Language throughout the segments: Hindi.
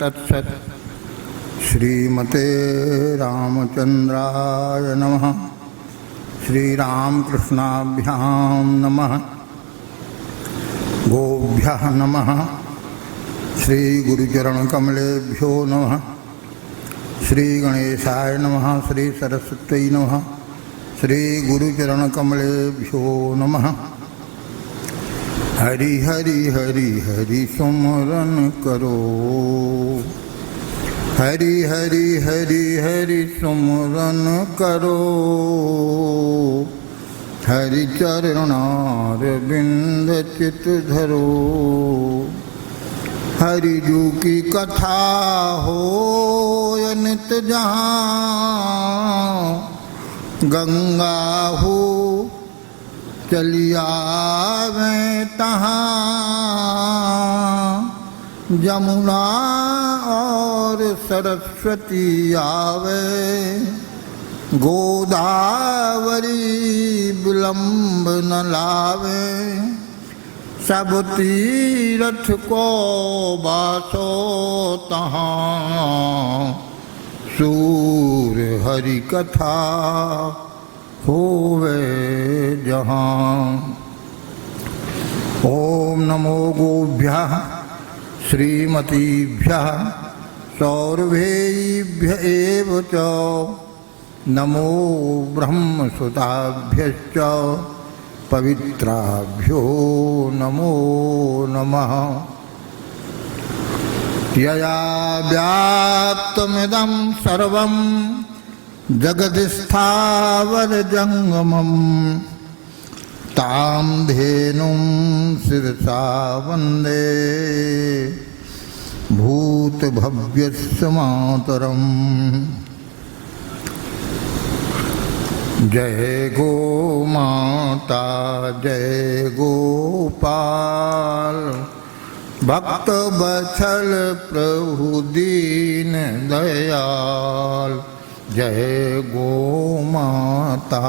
तत्सत्। श्रीमते रामचंद्राय नमः। श्रीरामकृष्णाभ्यां नमः। गोभ्यः नमः। श्रीगुरुचरणकमलेभ्यो नमः। श्रीगणेशाय नमः। श्रीसरस्वत्यै नमः। श्रीगुरुचरणकमलेभ्यो नमः। हरि हरि हरि हरि सुमरन करो। हरि हरि हरि हरि सुमरन करो। हरि चरणार बिंद चित धरो। हरि जू की कथा हो नित जहाँ। गंगा हो चलिया में तहाँ। जमुना और सरस्वती आवे। गोदावरी विलंब न लावे। सब तीरथ को बासो तहाँ। सूर हरि कथा होवे जहाँ। ओम नमो गोभ्यः श्रीमतीभ्यः सौरभेभ्य एव च। नमो ब्रह्मसुताभ्यश्च पवित्राभ्यो नमो नमः। यया व्याप्तमिदं सर्वं जगदिस्थावरजङ्गमं। तां धेनुं शिरसा वन्दे भूतभव्यस्य मातरम्। जय गो माता जय गोपाल। भक्त बत्सल प्रभु दीन दयाल। जय गो माता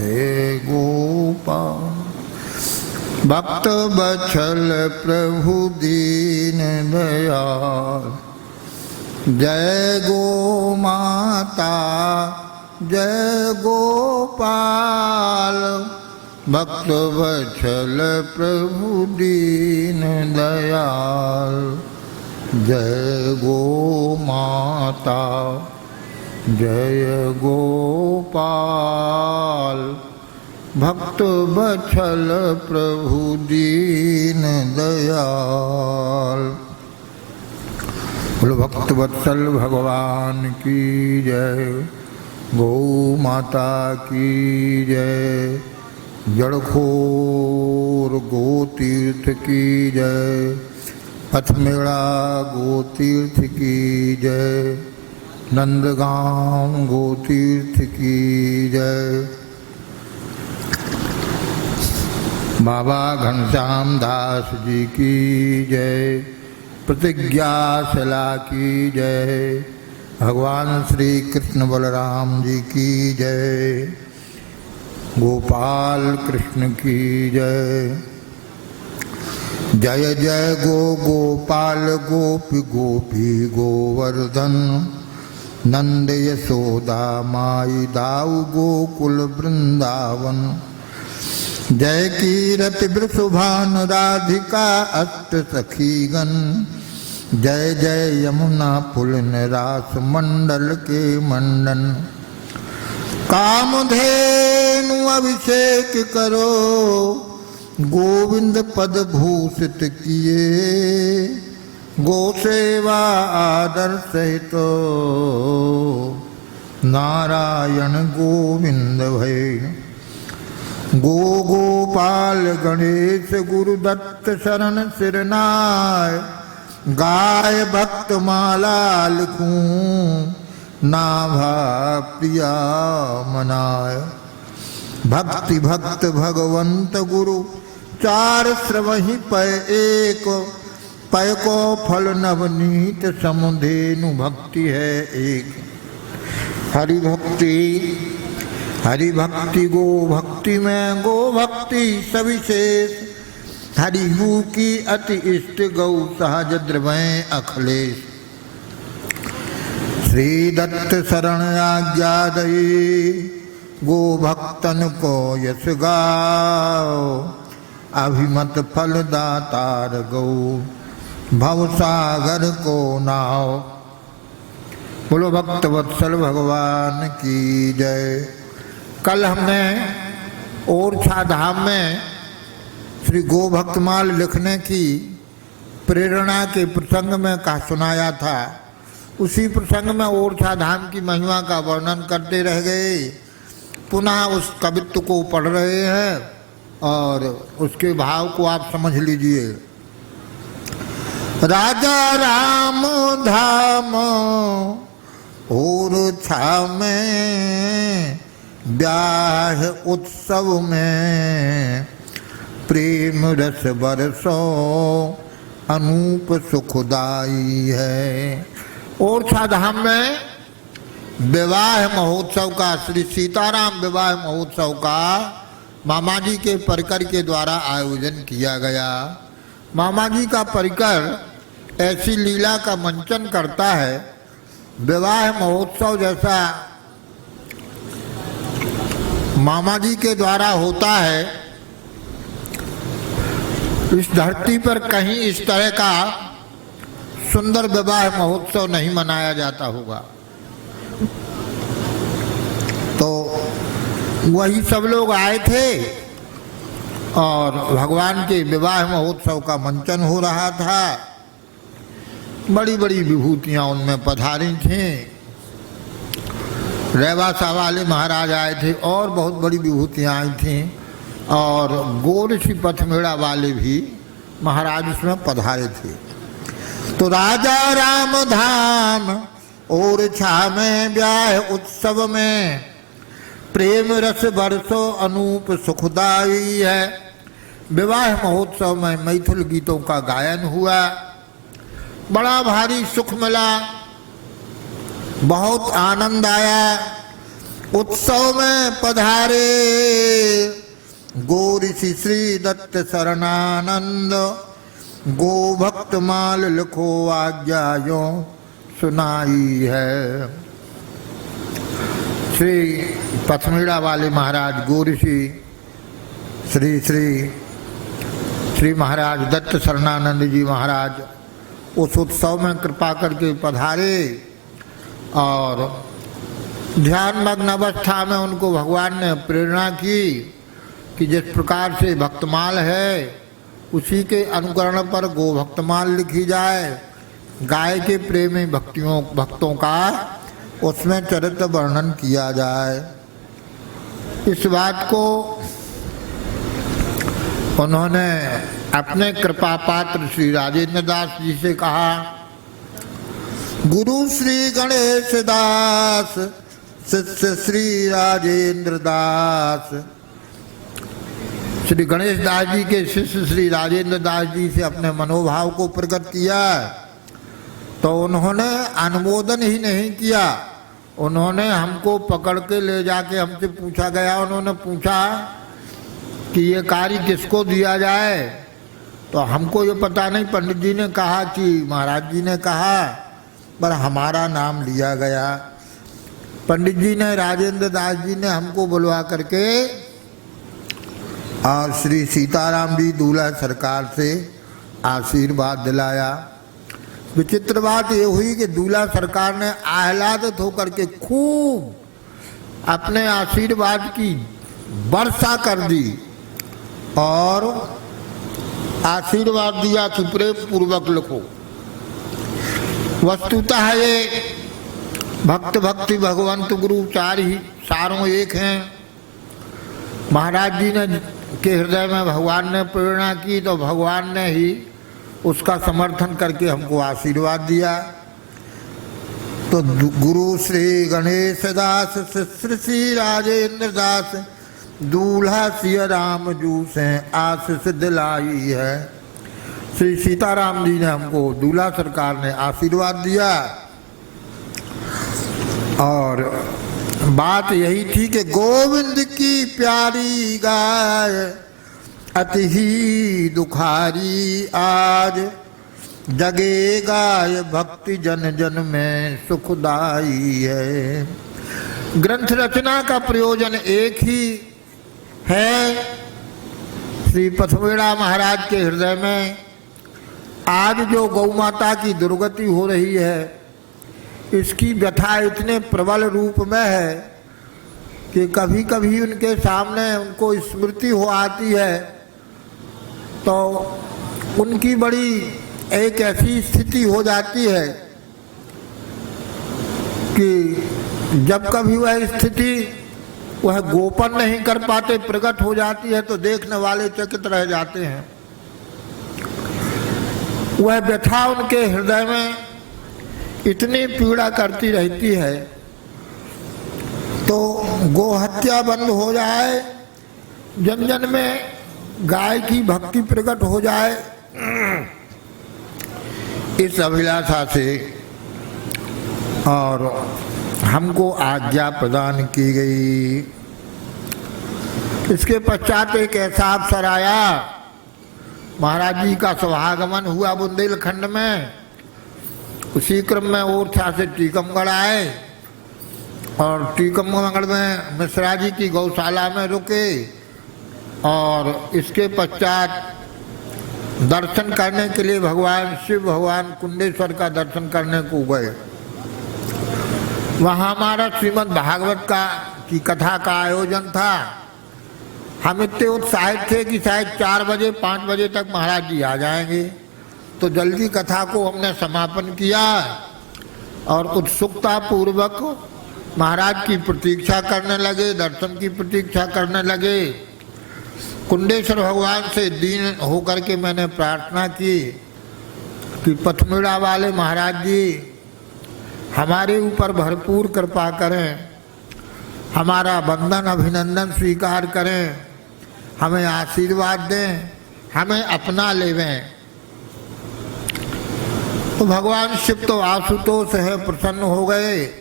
जय गोपाल। भक्त बत्सल प्रभु दीन दयाल। जय गो माता जय गोपाल। भक्त वत्सल प्रभु दीन दयाल। जय गो माता जय गोपाल। भक्त वत्सल प्रभु दीन दयाल। बोलो भक्त वत्सल भगवान की जय। गौ माता की जय। जड़खोर गोतीर्थ की जय। पथमेड़ा गोतीर्थ की जय। नंदगांव गोतीर्थ की जय। बाबा घनश्याम दास जी की जय। प्रतिज्ञाशिला की जय। भगवान श्री कृष्ण बलराम जी की जय। गोपाल कृष्ण की जय। जय जय गो गोपाल गोपी गोपी गोवर्धन। नंद यशोदा माई दाऊ गोकुल वृंदावन। जय कीरति वृषभान राधिका अष्ट सखीगण। जय जय यमुना पुलिन रास मंडल के मंडन। कामधेनु अभिषेक करो। गोविंद पद भूषित किए। गो सेवा आदर सहित नारायण गोविंद भय। गो गोपाल गणेश गुरुदत्त शरण सिरनाय। गाय भक्त माला लिखूं नाभा प्रिया मनाय। भक्ति भक्त भगवंत गुरु चार श्रवहि पय एक। पय को फल नवनीत समुधेनु भक्ति है एक। हरि भक्ति हरि भक्ति गो भक्ति में गो भक्ति सविशेष। हरिहु की अति इष्ट गौ सहज द्रवय अखिलेश। श्री दत्त शरण आज्ञा दई गो भक्तन को यश गाओ अभिमत फल दातार गौ भवसागर को नाव। बोलो भक्त वत्सल भगवान की जय। कल हमने ओरछा धाम में श्री गो भक्तमाल लिखने की प्रेरणा के प्रसंग में कहा सुनाया था। उसी प्रसंग में ओरछा धाम की महिमा का वर्णन करते रह गए। पुनः उस कवित्व को पढ़ रहे हैं और उसके भाव को आप समझ लीजिए। राजा राम धाम ओरछा में ब्याह उत्सव में प्रेम रस बरसो अनूप सुखदाई है। ओरछा धाम में विवाह महोत्सव का, श्री सीताराम विवाह महोत्सव का मामा जी के परिकर के द्वारा आयोजन किया गया। मामा जी का परिकर ऐसी लीला का मंचन करता है। विवाह महोत्सव जैसा मामा जी के द्वारा होता है, इस धरती पर कहीं इस तरह का सुंदर विवाह महोत्सव नहीं मनाया जाता होगा। तो वही सब लोग आए थे और भगवान के विवाह महोत्सव का मंचन हो रहा था। बड़ी बड़ी विभूतियां उनमें पधारी थीं। रेवासा वाले महाराज आए थे और बहुत बड़ी विभूतियां आई थीं और गोरसी पथमेड़ा वाले भी महाराज उसमें पधारे थे। तो राजा राम धाम ओरछा में ब्याह उत्सव में प्रेम रस बरसो अनूप सुखदाई है। विवाह महोत्सव में मैथिल गीतों का गायन हुआ। बड़ा भारी सुख मिला, बहुत आनंद आया। उत्सव में पधारे गो ऋषि श्री दत्त शरणानंद गो भक्त माल लिखो आज्ञा यो सुनाई है। श्री पथमेड़ा वाले महाराज गो ऋषि श्री श्री श्री महाराज दत्त शरणानंद जी महाराज उस उत्सव में कृपा करके पधारे और ध्यान मग्न अवस्था में उनको भगवान ने प्रेरणा की कि जिस प्रकार से भक्तमाल है उसी के अनुकरण पर गो भक्तमाल लिखी जाए। गाय के प्रेमी भक्तों का उसमें चरित्र वर्णन किया जाए। इस बात को उन्होंने अपने कृपा पात्र श्री राजेंद्र दास जी से कहा। गुरु श्री गणेश दास शिष्य श्री राजेंद्र दास। श्री गणेश दास जी के शिष्य श्री राजेंद्र दास जी से अपने मनोभाव को प्रकट किया तो उन्होंने अनुमोदन ही नहीं किया। उन्होंने हमको पकड़ के ले जाके हमसे पूछा गया, उन्होंने पूछा कि ये कार्य किसको दिया जाए। तो हमको ये पता नहीं, पंडित जी ने कहा कि महाराज जी ने कहा, पर हमारा नाम लिया गया। पंडित जी ने, राजेंद्र दास जी ने हमको बुलवा करके और श्री सीताराम जी दूल्हा सरकार से आशीर्वाद दिलाया। विचित्र बात ये हुई कि दूल्हा सरकार ने आह्लादित होकर के खूब अपने आशीर्वाद की वर्षा कर दी और आशीर्वाद दिया कि प्रेम पूर्वक लिखो। वस्तुतः ये भक्त भक्ति भगवंत गुरु चार ही चारों एक हैं। महाराज जी ने के हृदय में भगवान ने प्रेरणा की तो भगवान ने ही उसका समर्थन करके हमको आशीर्वाद दिया। तो गुरु श्री गणेश दास शिष्य श्री राजेंद्र दास दूल्हा सिया राम जू से आशीष दिलाई है। श्री सीताराम जी ने हमको दूल्हा सरकार ने आशीर्वाद दिया और बात यही थी कि गोविंद की प्यारी गाय अति ही दुखारी आज जगेगा ये भक्ति जन जन में सुखदाई है। ग्रंथ रचना का प्रयोजन एक ही है। श्री पथवेड़ा महाराज के हृदय में आज जो गौ माता की दुर्गति हो रही है, इसकी व्यथा इतने प्रबल रूप में है कि कभी कभी उनके सामने उनको स्मृति हो आती है तो उनकी बड़ी एक ऐसी स्थिति हो जाती है कि जब कभी वह स्थिति वह गोपन नहीं कर पाते, प्रकट हो जाती है तो देखने वाले चकित रह जाते हैं। वह व्यथा उनके हृदय में इतनी पीड़ा करती रहती है तो गो हत्या बंद हो जाए, जन जन में गाय की भक्ति प्रकट हो जाए, इस अभिलाषा से और हमको आज्ञा प्रदान की गई। इसके पश्चात एक ऐसा अवसर आया, महाराज जी का सभागमन हुआ बुंदेलखंड में। उसी क्रम में ओरछा से टीकमगढ़ आए और टीकमगढ़ में मिश्रा जी की गौशाला में रुके और इसके पश्चात दर्शन करने के लिए भगवान शिव भगवान कुंडेश्वर का दर्शन करने को गए। वहाँ हमारा श्रीमद् भागवत की कथा का आयोजन था। हम इतने उत्साहित थे कि शायद 4 बजे 5 बजे तक महाराज जी आ जाएंगे, तो जल्दी कथा को हमने समापन किया और उत्सुकता पूर्वक महाराज की प्रतीक्षा करने लगे, दर्शन की प्रतीक्षा करने लगे। कुंडेश्वर भगवान से दीन होकर के मैंने प्रार्थना की कि पथमेड़ा वाले महाराज जी हमारे ऊपर भरपूर कृपा करें, हमारा वंदन अभिनंदन स्वीकार करें, हमें आशीर्वाद दें, हमें अपना लेवें। तो भगवान शिव तो आशुतोष है, प्रसन्न हो गए।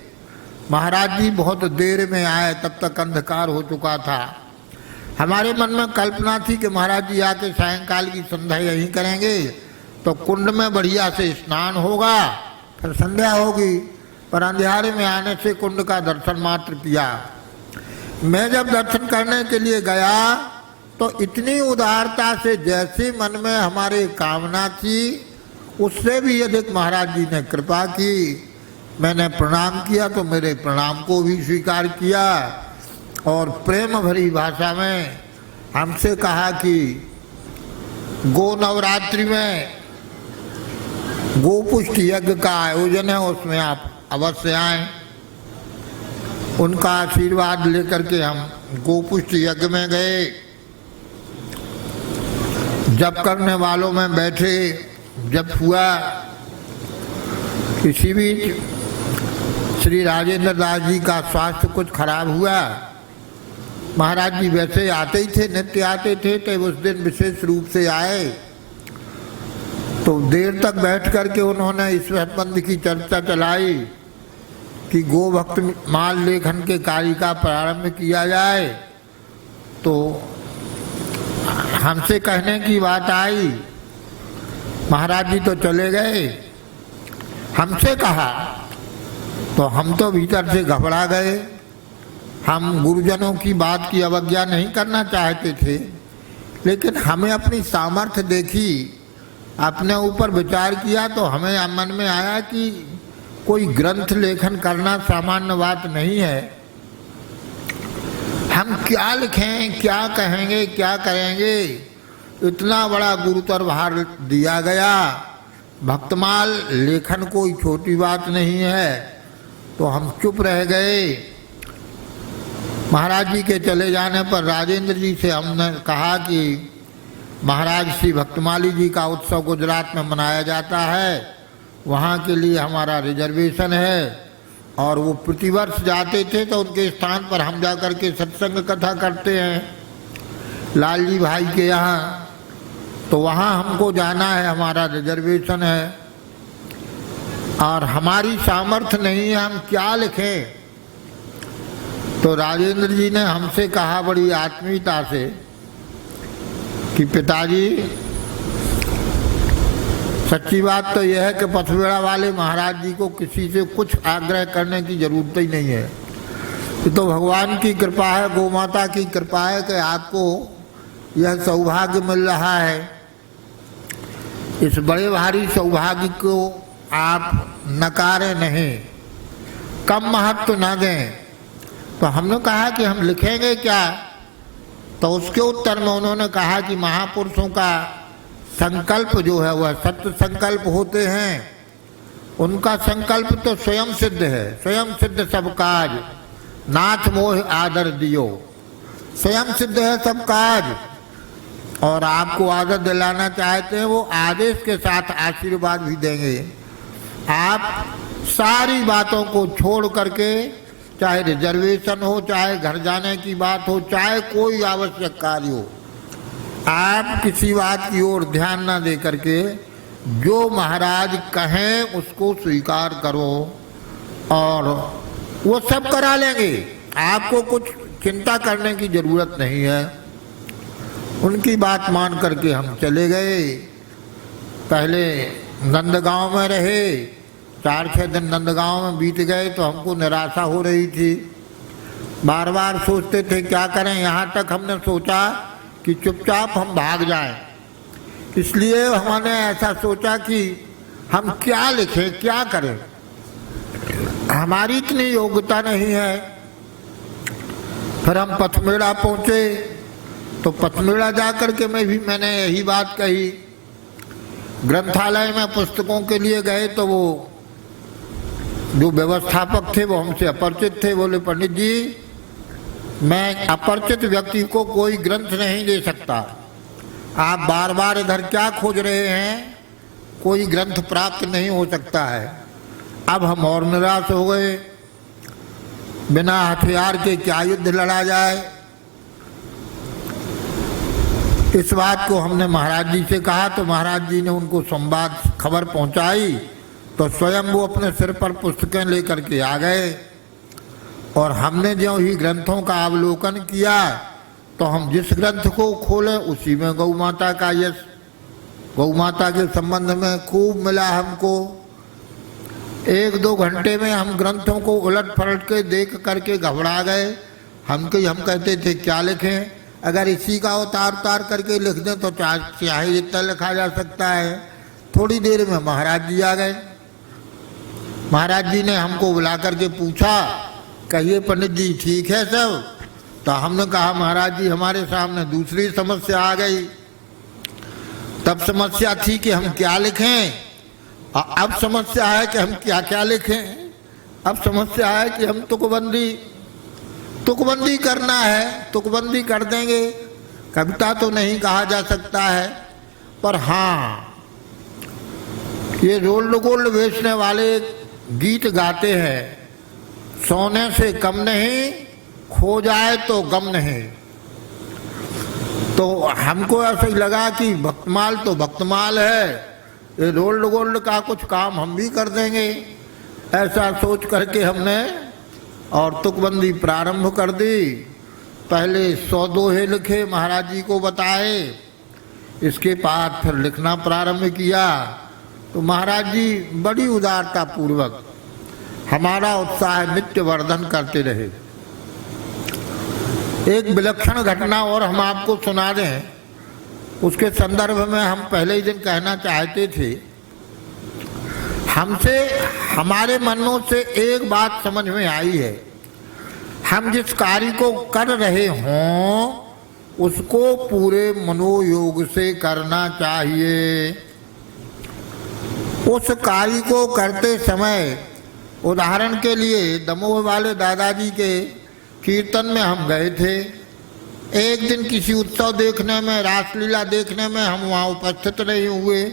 महाराज जी बहुत देर में आए, तब तक अंधकार हो चुका था। हमारे मन में कल्पना थी कि महाराज जी आके सायंकाल की संध्या यहीं करेंगे तो कुंड में बढ़िया से स्नान होगा, फिर संध्या होगी। पर अंधेरे में आने से कुंड का दर्शन मात्र किया। मैं जब दर्शन करने के लिए गया तो इतनी उदारता से जैसे मन में हमारे कामना थी उससे भी अधिक महाराज जी ने कृपा की। मैंने प्रणाम किया तो मेरे प्रणाम को भी स्वीकार किया और प्रेम भरी भाषा में हमसे कहा कि गो नवरात्रि में गोपुष्ट यज्ञ का आयोजन है, उसमें आप अवश्य आएं। उनका आशीर्वाद लेकर के हम गोपुष्ट यज्ञ में गए। जप करने वालों में बैठे, जप हुआ। इसी बीच श्री राजेंद्र दास जी का स्वास्थ्य कुछ खराब हुआ। महाराज जी वैसे आते ही थे, नित्य आते थे, तो उस दिन विशेष रूप से आए। तो देर तक बैठ करके उन्होंने इस संबंध की चर्चा चलाई कि गो भक्त माल लेखन के कार्य का प्रारंभ किया जाए। तो हमसे कहने की बात आई, महाराज जी तो चले गए। हमसे कहा तो हम तो भीतर से घबरा गए। हम गुरुजनों की बात की अवज्ञा नहीं करना चाहते थे, लेकिन हमें अपनी सामर्थ्य देखी, अपने ऊपर विचार किया तो हमें मन में आया कि कोई ग्रंथ लेखन करना सामान्य बात नहीं है। हम क्या लिखें, क्या कहेंगे, क्या करेंगे, इतना बड़ा गुरुतर भार दिया गया। भक्तमाल लेखन कोई छोटी बात नहीं है। तो हम चुप रह गए। महाराज जी के चले जाने पर राजेंद्र जी से हमने कहा कि महाराज श्री भक्तमाली जी का उत्सव गुजरात में मनाया जाता है, वहाँ के लिए हमारा रिजर्वेशन है। और वो प्रतिवर्ष जाते थे तो उनके स्थान पर हम जाकर के सत्संग कथा करते हैं लाल जी भाई के यहाँ। तो वहाँ हमको जाना है, हमारा रिजर्वेशन है और हमारी सामर्थ्य नहीं है, हम क्या लिखें। तो राजेंद्र जी ने हमसे कहा बड़ी आत्मीयता से कि पिताजी सच्ची बात तो यह है कि पथमेड़ा वाले महाराज जी को किसी से कुछ आग्रह करने की जरूरत ही नहीं है। ये तो भगवान की कृपा है, गौ माता की कृपा है कि आपको यह सौभाग्य मिल रहा है। इस बड़े भारी सौभाग्य को आप नकारे नहीं, कम महत्व न दें। तो हमने कहा कि हम लिखेंगे क्या, तो उसके उत्तर में उन्होंने कहा कि महापुरुषों का संकल्प जो है वह सत्य संकल्प होते हैं। उनका संकल्प तो स्वयं सिद्ध है, स्वयं सिद्ध सब काज, नाथ मोह आदर दियो। स्वयं सिद्ध है सब काज, और आपको आदर दिलाना चाहते हैं वो आदेश के साथ आशीर्वाद भी देंगे। आप सारी बातों को छोड़ करके, चाहे रिजर्वेशन हो, चाहे घर जाने की बात हो, चाहे कोई आवश्यक कार्य हो, आप किसी बात की ओर ध्यान ना दे करके जो महाराज कहें उसको स्वीकार करो और वो सब करा लेंगे। आपको कुछ चिंता करने की जरूरत नहीं है। उनकी बात मान करके हम चले गए। पहले नंदगांव में रहे, 4-6 दिन नंदगांव में बीत गए तो हमको निराशा हो रही थी। बार बार सोचते थे क्या करें। यहाँ तक हमने सोचा कि चुपचाप हम भाग जाएं। इसलिए हमने ऐसा सोचा कि हम क्या लिखें, क्या करें, हमारी इतनी योग्यता नहीं है। फिर हम पथमेड़ा पहुँचे तो पथमेड़ा जाकर के मैंने यही बात कही। ग्रंथालय में पुस्तकों के लिए गए तो वो जो व्यवस्थापक थे वो हमसे अपरिचित थे। बोले पंडित जी, मैं अपरिचित व्यक्ति को कोई ग्रंथ नहीं दे सकता। आप बार बार इधर क्या खोज रहे हैं, कोई ग्रंथ प्राप्त नहीं हो सकता है। अब हम और निराश हो गए। बिना हथियार के क्या युद्ध लड़ा जाए, इस बात को हमने महाराज जी से कहा तो महाराज जी ने उनको संवाद खबर पहुंचाई तो स्वयं वो अपने सिर पर पुस्तकें लेकर के आ गए। और हमने जो ही ग्रंथों का अवलोकन किया तो हम जिस ग्रंथ को खोले उसी में गौ माता का यश, गौ माता के संबंध में खूब मिला हमको। 1-2 घंटे में हम ग्रंथों को उलट पलट के देख करके घबरा गए। हम कहते थे क्या लिखें, अगर इसी का उतार करके लिख दें तो चाहे जितना लिखा जा सकता है। थोड़ी देर में महाराज जी आ गए। महाराज जी ने हमको बुला करके पूछा, कहिए पंडित जी ठीक है सब? तो हमने कहा महाराज जी हमारे सामने दूसरी समस्या आ गई। तब समस्या थी कि हम क्या लिखें, अब समस्या है कि हम क्या क्या लिखें। अब समस्या है कि हम तुकबंदी करना है, तुकबंदी कर देंगे। कविता तो नहीं कहा जा सकता है, पर हाँ ये रोल्ड गोल्ड बेचने वाले गीत गाते हैं, सोने से कम नहीं, खो जाए तो गम नहीं। तो हमको ऐसा ही लगा कि भक्तमाल तो भक्तमाल है, ये रोल्ड गोल्ड का कुछ काम हम भी कर देंगे। ऐसा सोच करके हमने और तुकबंदी प्रारंभ कर दी। पहले 100 दोहे लिखे, महाराज जी को बताए। इसके बाद फिर लिखना प्रारंभ किया तो महाराज जी बड़ी उदारता पूर्वक हमारा उत्साह नित्य वर्धन करते रहे। एक विलक्षण घटना और हम आपको सुना दें, उसके संदर्भ में हम पहले ही दिन कहना चाहते थे। हमसे हमारे मनों से एक बात समझ में आई है, हम जिस कार्य को कर रहे हों उसको पूरे मनोयोग से करना चाहिए। उस कार्य को करते समय, उदाहरण के लिए दमोह वाले दादाजी के कीर्तन में हम गए थे। एक दिन किसी उत्सव देखने में, रासलीला देखने में हम वहाँ उपस्थित नहीं हुए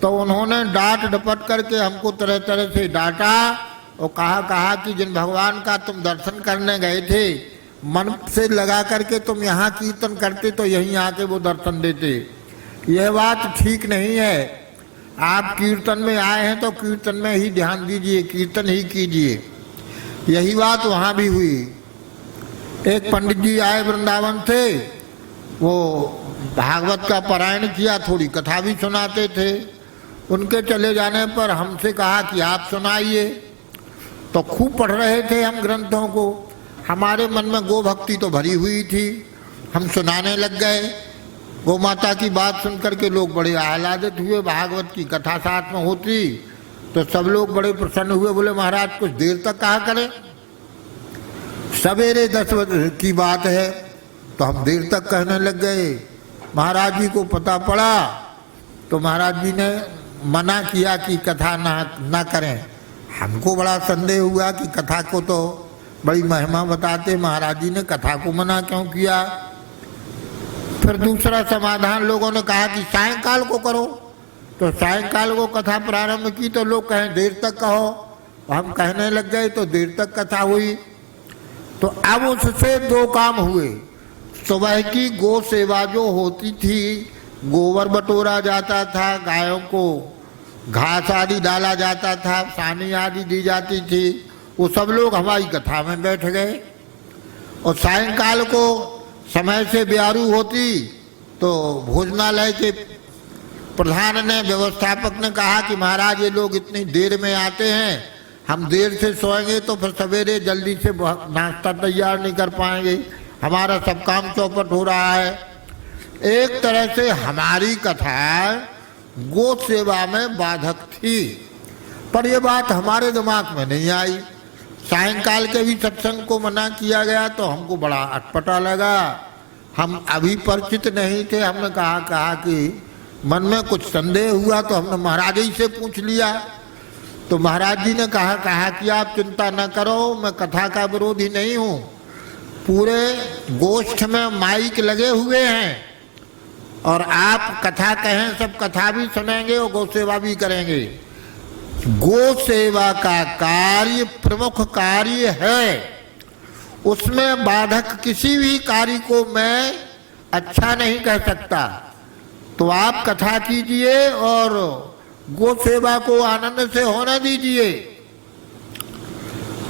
तो उन्होंने डांट डपट करके हमको तरह तरह से डांटा और कहा कि जिन भगवान का तुम दर्शन करने गए थे, मन से लगा करके तुम यहाँ कीर्तन करते तो यहीं आके वो दर्शन देते। यह बात ठीक नहीं है। आप कीर्तन में आए हैं तो कीर्तन में ही ध्यान दीजिए, कीर्तन ही कीजिए। यही बात वहाँ भी हुई। एक पंडित जी आए वृंदावन से, वो भागवत का पारायण किया, थोड़ी कथा भी सुनाते थे। उनके चले जाने पर हमसे कहा कि आप सुनाइए। तो खूब पढ़ रहे थे हम ग्रंथों को, हमारे मन में गो भक्ति तो भरी हुई थी, हम सुनाने लग गए। गौ माता की बात सुनकर के लोग बड़े आह्लादित हुए। भागवत की कथा साथ में होती तो सब लोग बड़े प्रसन्न हुए, बोले महाराज कुछ देर तक कहा करें, सवेरे 10 बजे की बात है। तो हम देर तक कहने लग गए। महाराज जी को पता पड़ा तो महाराज जी ने मना किया कि कथा ना करें। हमको बड़ा संदेह हुआ कि कथा को तो बड़ी महिमा बताते, महाराज जी ने कथा को मना क्यों किया। फिर दूसरा समाधान लोगों ने कहा कि सायंकाल को करो। तो सायंकाल को कथा प्रारंभ की तो लोग कहें देर तक कहो, हम कहने लग गए तो देर तक कथा हुई। तो अब उससे दो काम हुए। सुबह की गो सेवा जो होती थी, गोबर बटोरा जाता था, गायों को घास आदि डाला जाता था, सानी आदि दी जाती थी, वो सब लोग हमारी कथा में बैठ गए। और सायंकाल को समय से ब्यारू होती तो भोजनालय के प्रधान ने, व्यवस्थापक ने कहा कि महाराज ये लोग इतनी देर में आते हैं, हम देर से सोएंगे तो फिर सवेरे जल्दी से नाश्ता तैयार नहीं कर पाएंगे, हमारा सब काम चौपट हो रहा है। एक तरह से हमारी कथा गो सेवा में बाधक थी, पर यह बात हमारे दिमाग में नहीं आई। सायंकाल के भी सत्संग को मना किया गया तो हमको बड़ा अटपटा लगा। हम अभी परिचित नहीं थे, हमने कहा कि मन में कुछ संदेह हुआ तो हमने महाराज जी से पूछ लिया। तो महाराज जी ने कहा कि आप चिंता न करो, मैं कथा का विरोधी नहीं हूँ, पूरे गोष्ठ में माइक लगे हुए हैं और आप कथा कहें सब कथा भी सुनेंगे और गौ सेवा भी करेंगे। गो सेवा का कार्य प्रमुख कार्य है, उसमें बाधक किसी भी कार्य को मैं अच्छा नहीं कह सकता। तो आप कथा कीजिए और गो सेवा को आनंद से होने दीजिए।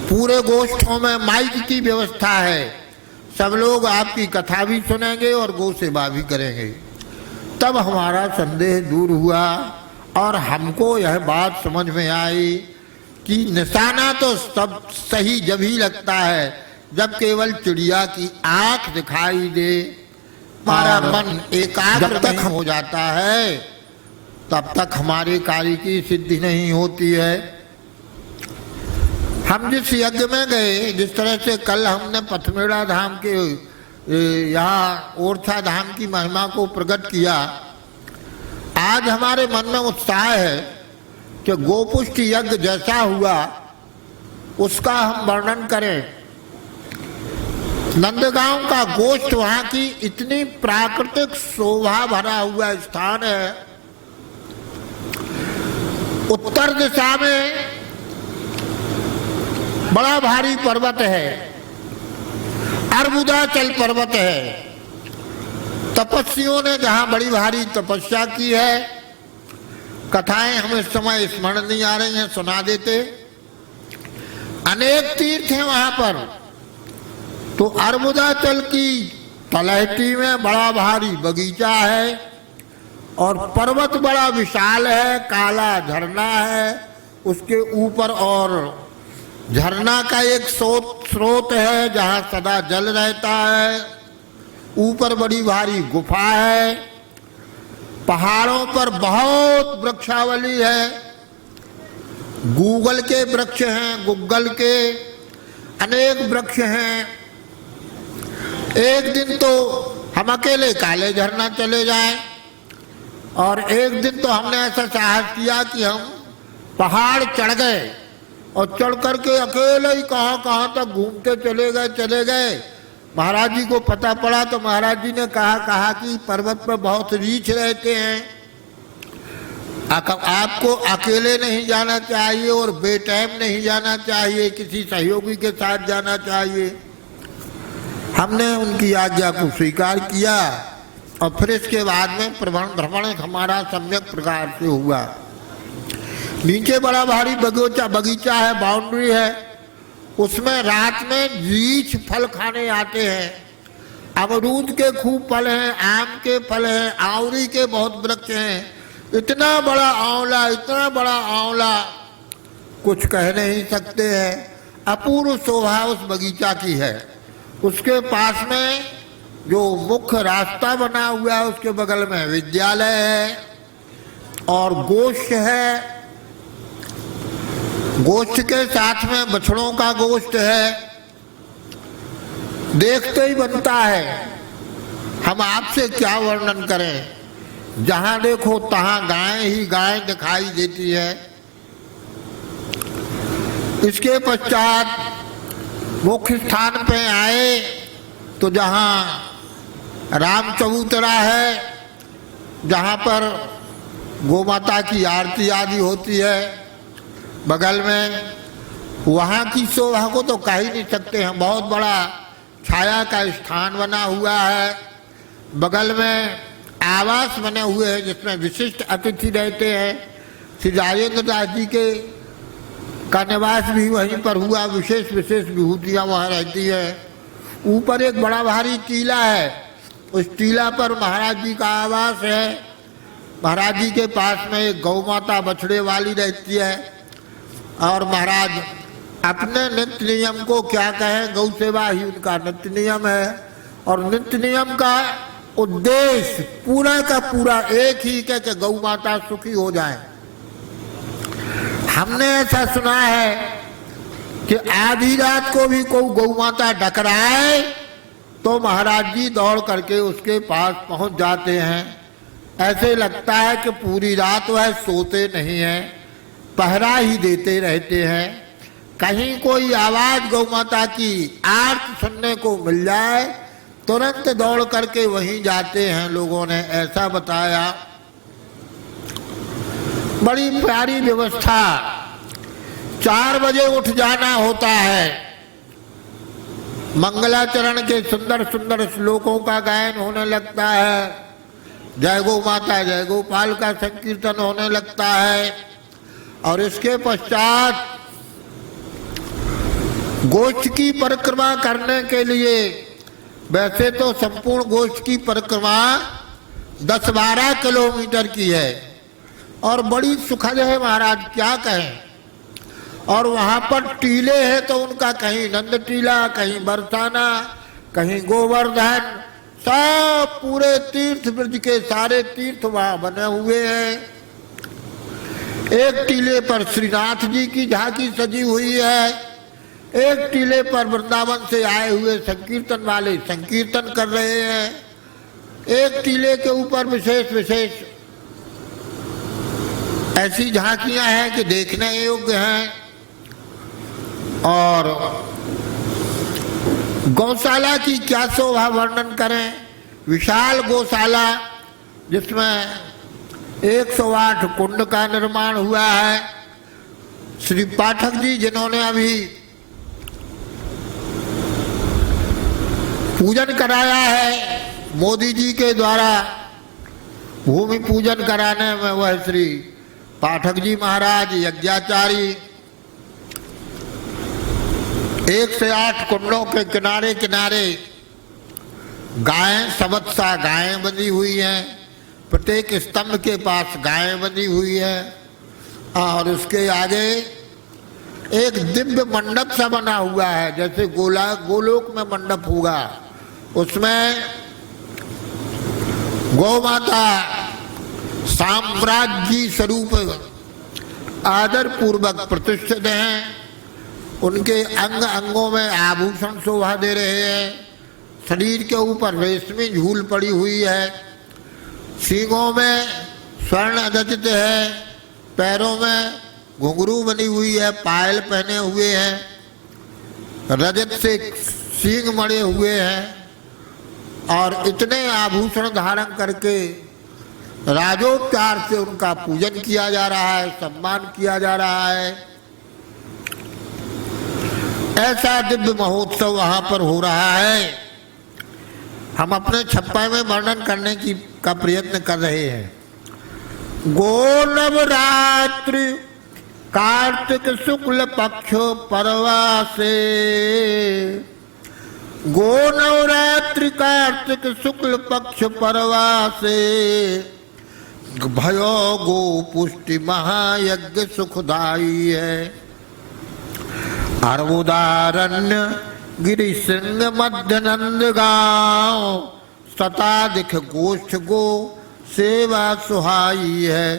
पूरे गोष्ठों में माइक की व्यवस्था है, सब लोग आपकी कथा भी सुनेंगे और गो सेवा भी करेंगे। तब हमारा संदेह दूर हुआ और हमको यह बात समझ में आई कि निशाना तो सब सही जब ही लगता है जब केवल चिड़िया की आंख दिखाई दे, हमारा मन एकाग्र नहीं हो जाता है, तब तक हमारे कार्य की सिद्धि नहीं होती है। हम जिस यज्ञ में गए, जिस तरह से कल हमने पथमेड़ा धाम के यहाँ ओरछा धाम की महिमा को प्रकट किया, आज हमारे मन में उत्साह है कि गोपुष्ट यज्ञ जैसा हुआ उसका हम वर्णन करें। नंदगांव का गोष्ठ वहां की इतनी प्राकृतिक शोभा भरा हुआ स्थान है। उत्तर दिशा में बड़ा भारी पर्वत है, अर्बुदाचल पर्वत है। तपस्वियों ने जहां बड़ी भारी तपस्या की है, कथाएं हमें इस समय स्मरण नहीं आ रही हैं, सुना देते। अनेक तीर्थ हैं वहां पर। तो अर्बुदाचल की तलहटी में बड़ा भारी बगीचा है और पर्वत बड़ा विशाल है, काला झरना है उसके ऊपर, और झरना का एक स्रोत है जहां सदा जल रहता है। ऊपर बड़ी भारी गुफा है, पहाड़ों पर बहुत वृक्षावली है, गूगल के वृक्ष हैं, गुग्गल के अनेक वृक्ष हैं। एक दिन तो हम अकेले काले झरना चले जाएं और एक दिन तो हमने ऐसा साहस किया कि हम पहाड़ चढ़ गए और चढ़ करके अकेले ही कहाँ तक घूमते चले गए। महाराज जी को पता पड़ा तो महाराज जी ने कहा कि पर्वत पर बहुत रीछ रहते हैं, आपको अकेले नहीं जाना चाहिए और बेटाइम नहीं जाना चाहिए, किसी सहयोगी के साथ जाना चाहिए। हमने उनकी आज्ञा को स्वीकार किया और फिर इसके बाद में भ्रमण हमारा सम्यक प्रकार से हुआ। नीचे बड़ा भारी बगीचा है, बाउंड्री है, उसमें रात में रीछ फल खाने आते हैं। अमरूद के खूब फल हैं, आम के फल हैं, आंवरी के बहुत वृक्ष हैं, इतना बड़ा आंवला, इतना बड़ा आंवला कुछ कह नहीं सकते हैं। अपूर्व शोभा उस बगीचा की है। उसके पास में जो मुख्य रास्ता बना हुआ है उसके बगल में विद्यालय है और गोष्ठ है। गोष्ठ के साथ में बछड़ों का गोष्ठ है। देखते ही बनता है, हम आपसे क्या वर्णन करें। जहां देखो तहां गाय ही गाय दिखाई देती है। इसके पश्चात मुख्य स्थान पे आए तो जहां राम चबूतरा है, जहां पर गौ माता की आरती आदि होती है, बगल में वहां की शोभा को तो कह ही नहीं सकते हैं। बहुत बड़ा छाया का स्थान बना हुआ है। बगल में आवास बने हुए हैं जिसमें विशिष्ट अतिथि रहते हैं। श्री राजेंद्र दास जी के का निवास भी वहीं पर हुआ। विशेष विशेष विभूतियाँ वहाँ रहती है। ऊपर एक बड़ा भारी टीला है, उस टीला पर महाराज जी का आवास है। महाराज जी के पास में एक गौ माता बछड़े वाली रहती है और महाराज अपने नित्य नियम को क्या कहें, गौ सेवा ही उनका नित्य नियम है। और नित्य नियम का उद्देश्य पूरा का पूरा एक ही है कि गौ माता सुखी हो जाए। हमने ऐसा सुना है कि आधी रात को भी कोई गौ माता डकराए तो महाराज जी दौड़ करके उसके पास पहुंच जाते हैं। ऐसे लगता है कि पूरी रात वह सोते नहीं हैं, पहरा ही देते रहते हैं। कहीं कोई आवाज गौ माता की आर्त सुनने को मिल जाए तुरंत दौड़ करके वहीं जाते हैं। लोगों ने ऐसा बताया। बड़ी प्यारी व्यवस्था। 4 बजे उठ जाना होता है। मंगलाचरण के सुंदर सुंदर श्लोकों का गायन होने लगता है। जय गौ माता जय गोपाल का संकीर्तन होने लगता है। और इसके पश्चात गोष्ठ की परिक्रमा करने के लिए, वैसे तो संपूर्ण गोष्ठ की परिक्रमा 10-12 किलोमीटर की है और बड़ी सुखद है महाराज, क्या कहें। और वहां पर टीले हैं तो उनका कहीं नंद टीला, कहीं बरसाना, कहीं गोवर्धन, सब पूरे तीर्थ ब्रज के सारे तीर्थ वहां बने हुए हैं। एक टीले पर श्रीनाथ जी की झांकी सजी हुई है। एक टीले पर वृंदावन से आए हुए संकीर्तन वाले संकीर्तन कर रहे हैं। एक टीले के ऊपर विशेष विशेष ऐसी झांकियां हैं कि देखने योग्य हैं। और गौशाला की क्या शोभा वर्णन करें। विशाल गौशाला जिसमें 108 कुंड का निर्माण हुआ है। श्री पाठक जी जिन्होंने अभी पूजन कराया है मोदी जी के द्वारा, भूमि पूजन कराने में वह श्री पाठक जी महाराज यज्ञाचारी 108 कुंडों के किनारे किनारे गायें, सबत्सा गायें बंधी हुई हैं। प्रत्येक स्तंभ के पास गायें बंधी हुई है। और उसके आगे एक दिव्य मंडप सा बना हुआ है, जैसे गोलोक में मंडप होगा। उसमें गौ माता साम्राज्य स्वरूप आदर पूर्वक प्रतिष्ठित हैं। उनके अंग अंगों में आभूषण शोभा दे रहे हैं। शरीर के ऊपर रेशमी झूल पड़ी हुई है। सींगों में स्वर्ण रचित है। पैरों में घुंघरू बनी हुई है। पायल पहने हुए हैं। रजत से सींग मड़े हुए हैं। और इतने आभूषण धारण करके राजोपचार से उनका पूजन किया जा रहा है, सम्मान किया जा रहा है। ऐसा दिव्य महोत्सव वहां पर हो रहा है। हम अपने छप्पा में वर्णन करने का प्रयत्न कर रहे हैं। गो नवरात्रि कार्तिक शुक्ल पक्ष परवा से, गो नवरात्रि कार्तिक शुक्ल पक्ष परवा से, भयो गो पुष्टि महायज्ञ सुखदाई है। अर्बुदारण्य गिरि सिंह मध्य नंद गाँव शताधिक गोष्ठ गो सेवा सुहाई है।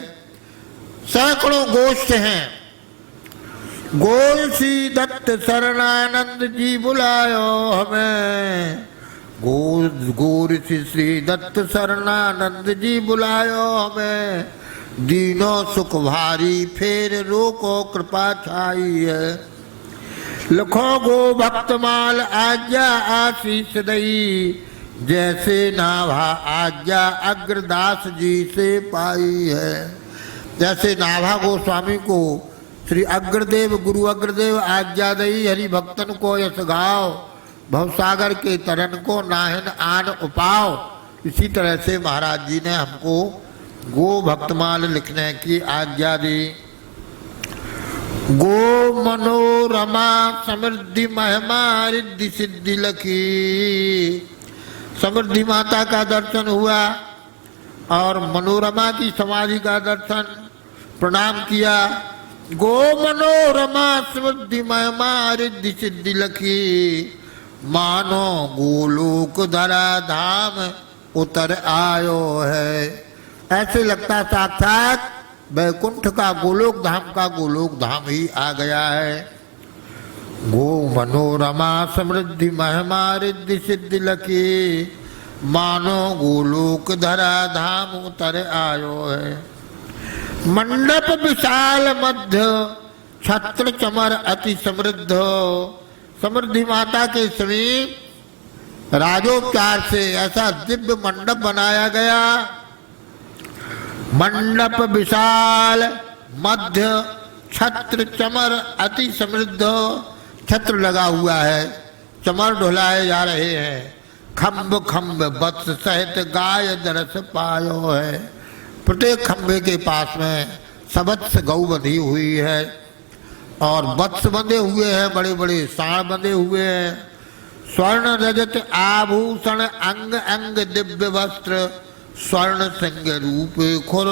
सैकड़ों गोष्ठ हैं। गोलसी दत्त शरणानंद जी बुलायो हमें, गोरसी श्री दत्त शरणानंद जी बुलायो हमें। दीनों सुख भारी फेर रोको कृपा छाई है। लखो गो भक्तमाल आज्ञा आशीष दई, जैसे नाभा आज्ञा अग्रदास जी से पाई है। जैसे नाभा गोस्वामी को श्री अग्रदेव गुरु अग्रदेव आज्ञा दई, हरि भक्तन को यश गाओ, भवसागर के तरन को नाहिन आन उपाओ। इसी तरह से महाराज जी ने हमको गो भक्तमाल लिखने की आज्ञा दी। गो मनोरमा समृद्धि महिमा रिद्धि सिद्धि लखी। समृद्धि माता का दर्शन हुआ और मनोरमा की समाधि का दर्शन प्रणाम किया। गो मनोरमा समृद्धि महिमा रिद्धि सिद्धि लखी, मानो गोलोक धरा धाम उतर आयो है। ऐसे लगता साक्षात वैकुंठ का गोलोक धाम का गोलोक धाम ही आ गया है। गो मनोरमा समृद्धि महिमा रिद्धि सिद्धि लखी, मानो गोलोक धरा धाम उतर आयो है। मंडप विशाल मध्य छत्र चमर अति समृद्ध। समृद्धि माता के समीप राजोपचार से ऐसा दिव्य मंडप बनाया गया। मंडप विशाल मध्य छत्र चमर अति समृद्ध। छत्र लगा हुआ है, चमर ढुलाए जा रहे हैं। खम्भ खम्भ वत्स सहित गाय दरस पायो है। प्रत्येक खम्भे के पास में सबत्स गौ बंधी हुई है और वत्स बंधे हुए हैं, बड़े बड़े साण बंधे हुए हैं। स्वर्ण रजत आभूषण अंग अंग दिव्य वस्त्र, स्वर्ण सिंह रूप खुर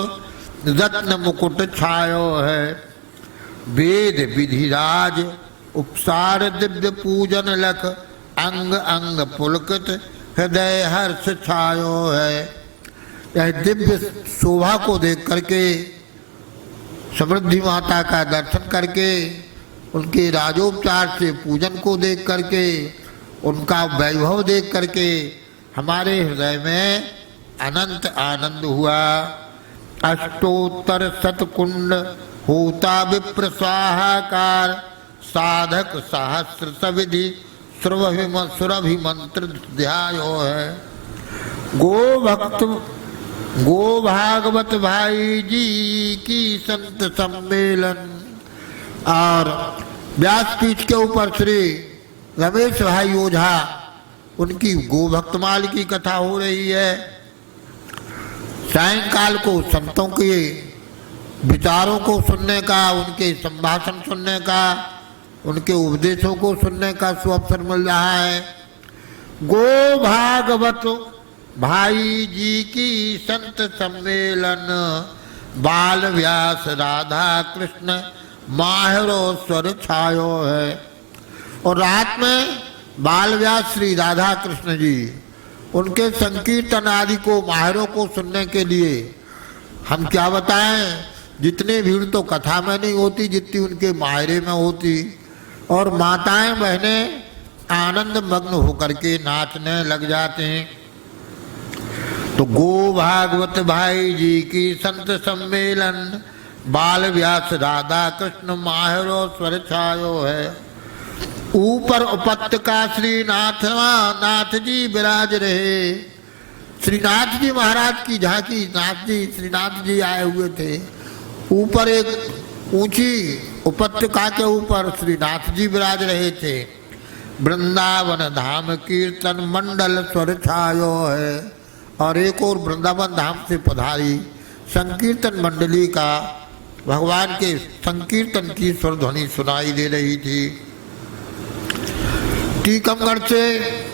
रत्न मुकुट छायो है। वेद विधिराज उपसार दिव्य पूजन लख, अंग अंग पुलकित हृदय हर्ष छायो है। यह दिव्य शोभा को देख करके, समृद्धि माता का दर्शन करके, उनके राजोपचार से पूजन को देख करके, उनका वैभव देख करके हमारे हृदय में अनंत आनंद हुआ। अष्टोत्तर शतकुंड होता विप्र स्वाहाकार, साधक सहस्र सविधि सुरभि मंत्र ध्यायो है। गो भागवत भाई जी की संत सम्मेलन। और व्यासपीठ के ऊपर श्री रमेश भाई ओझा, उनकी गो भक्तमाल की कथा हो रही है। सायंकाल को संतों के विचारों को सुनने का, उनके संभाषण सुनने का, उनके उपदेशों को सुनने का सुअवसर मिल रहा है। गो भागवत भाई जी की संत सम्मेलन, बाल व्यास राधा कृष्ण माहरो स्वर छायो है। और रात में बाल व्यास श्री राधा कृष्ण जी उनके संकीर्तन आदि को, माहरों को सुनने के लिए हम क्या बताएं, जितनी भीड़ तो कथा में नहीं होती जितनी उनके माहरे में होती। और माताएं बहनें आनंद मग्न होकर के नाचने लग जाते हैं। तो गो भागवत भाई जी की संत सम्मेलन, बाल व्यास राधा कृष्ण माहरो स्वर छायो है। ऊपर उपत्यका श्रीनाथ नाथ जी विराज रहे। श्रीनाथ जी महाराज की झांकी, नाथ जी श्रीनाथ जी आए हुए थे। ऊपर एक ऊंची उपत्यका के ऊपर श्रीनाथ जी विराज रहे थे। वृंदावन धाम कीर्तन मंडल स्वर छायो है। और एक और वृंदावन धाम से पधारी संकीर्तन मंडली का भगवान के संकीर्तन की स्वर ध्वनि सुनाई दे रही थी। टीकमगढ़ से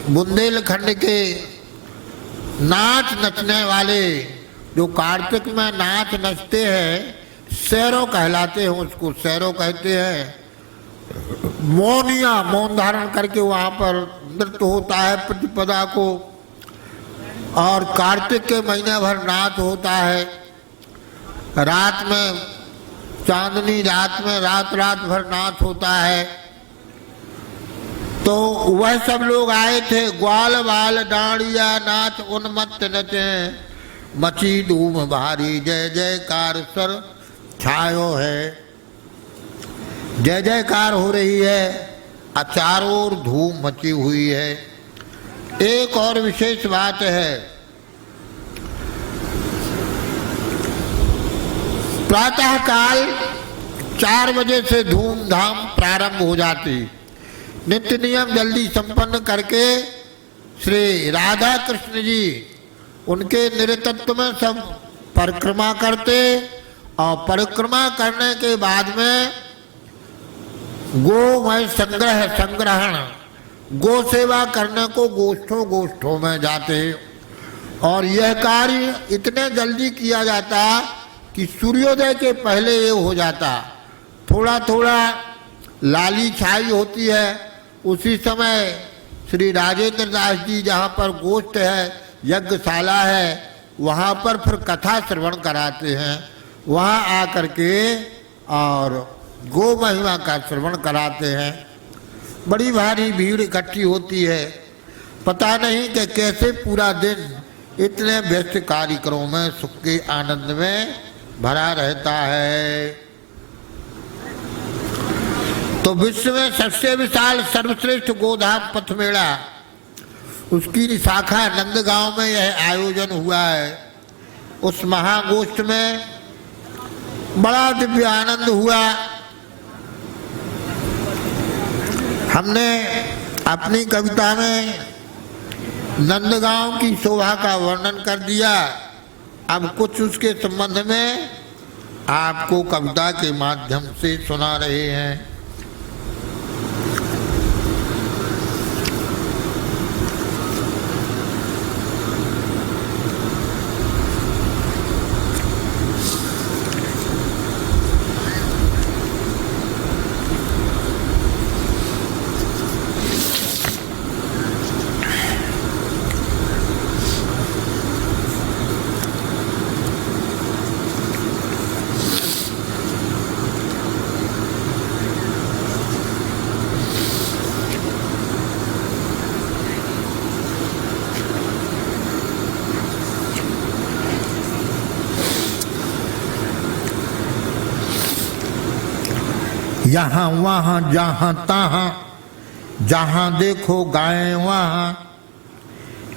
बुंदेलखंड के नाच नचने वाले जो कार्तिक में नाच नचते हैं, सैरो कहलाते हैं, उसको सैरो कहते हैं। मौनिया मौन धारण करके वहाँ पर नृत्य होता है प्रतिपदा को, और कार्तिक के महीने भर नाच होता है। रात में चांदनी रात में रात भर नाच होता है। तो वह सब लोग आए थे। ग्वाल बाल डांडिया नाच उन्मत्त नचे, मची धूम भारी जय जयकार सर छायो है। जय जयकार हो रही है, चारों ओर धूम मची हुई है। एक और विशेष बात है, प्रातः काल 4 बजे से धूमधाम प्रारंभ हो जाती। नित्य नियम जल्दी संपन्न करके श्री राधा कृष्ण जी उनके निरतत्व में सब परिक्रमा करते, और परिक्रमा करने के बाद में गोमय संग्रहण गो सेवा करने को गोष्ठों में जाते। और यह कार्य इतने जल्दी किया जाता कि सूर्योदय के पहले ये हो जाता। थोड़ा थोड़ा लाली छाई होती है, उसी समय श्री राजेंद्र दास जी जहाँ पर गोष्ठ है, यज्ञशाला है, वहाँ पर फिर कथा श्रवण कराते हैं। वहाँ आकर के और गो महिमा का श्रवण कराते हैं। बड़ी भारी भीड़ इकट्ठी होती है। पता नहीं कि कैसे पूरा दिन इतने व्यस्त कार्यक्रमों में सुख के आनंद में भरा रहता है। तो विश्व में सबसे विशाल सर्वश्रेष्ठ गोधाम पथ मेला, उसकी शाखा नंदगांव में यह आयोजन हुआ है। उस महागोष्ठ में बड़ा दिव्य आनंद हुआ। हमने अपनी कविता में नंदगांव की शोभा का वर्णन कर दिया। अब कुछ उसके संबंध में आपको कविता के माध्यम से सुना रहे हैं। यहाँ वहाँ जहाँ तहाँ जहाँ देखो गाय वहाँ,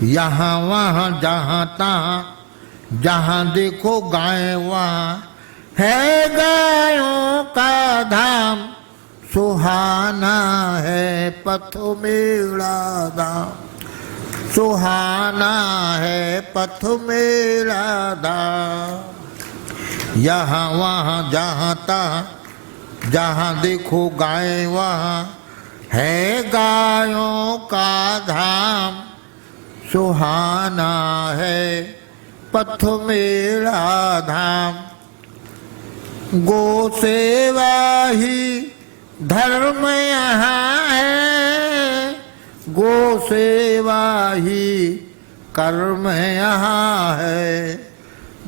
यहाँ वहाँ जहाँ तहाँ जहाँ देखो गाय वहाँ, है गायों का धाम सुहाना है पथ मेरा धाम, सुहाना है पथ मेरा धाम। यहाँ वहाँ जहाँ तहाँ जहाँ देखो गाय वहाँ, है गायों का धाम सुहाना है पथ मेरा धाम। गो सेवा ही धर्म यहाँ है, गो सेवा ही कर्म यहाँ है,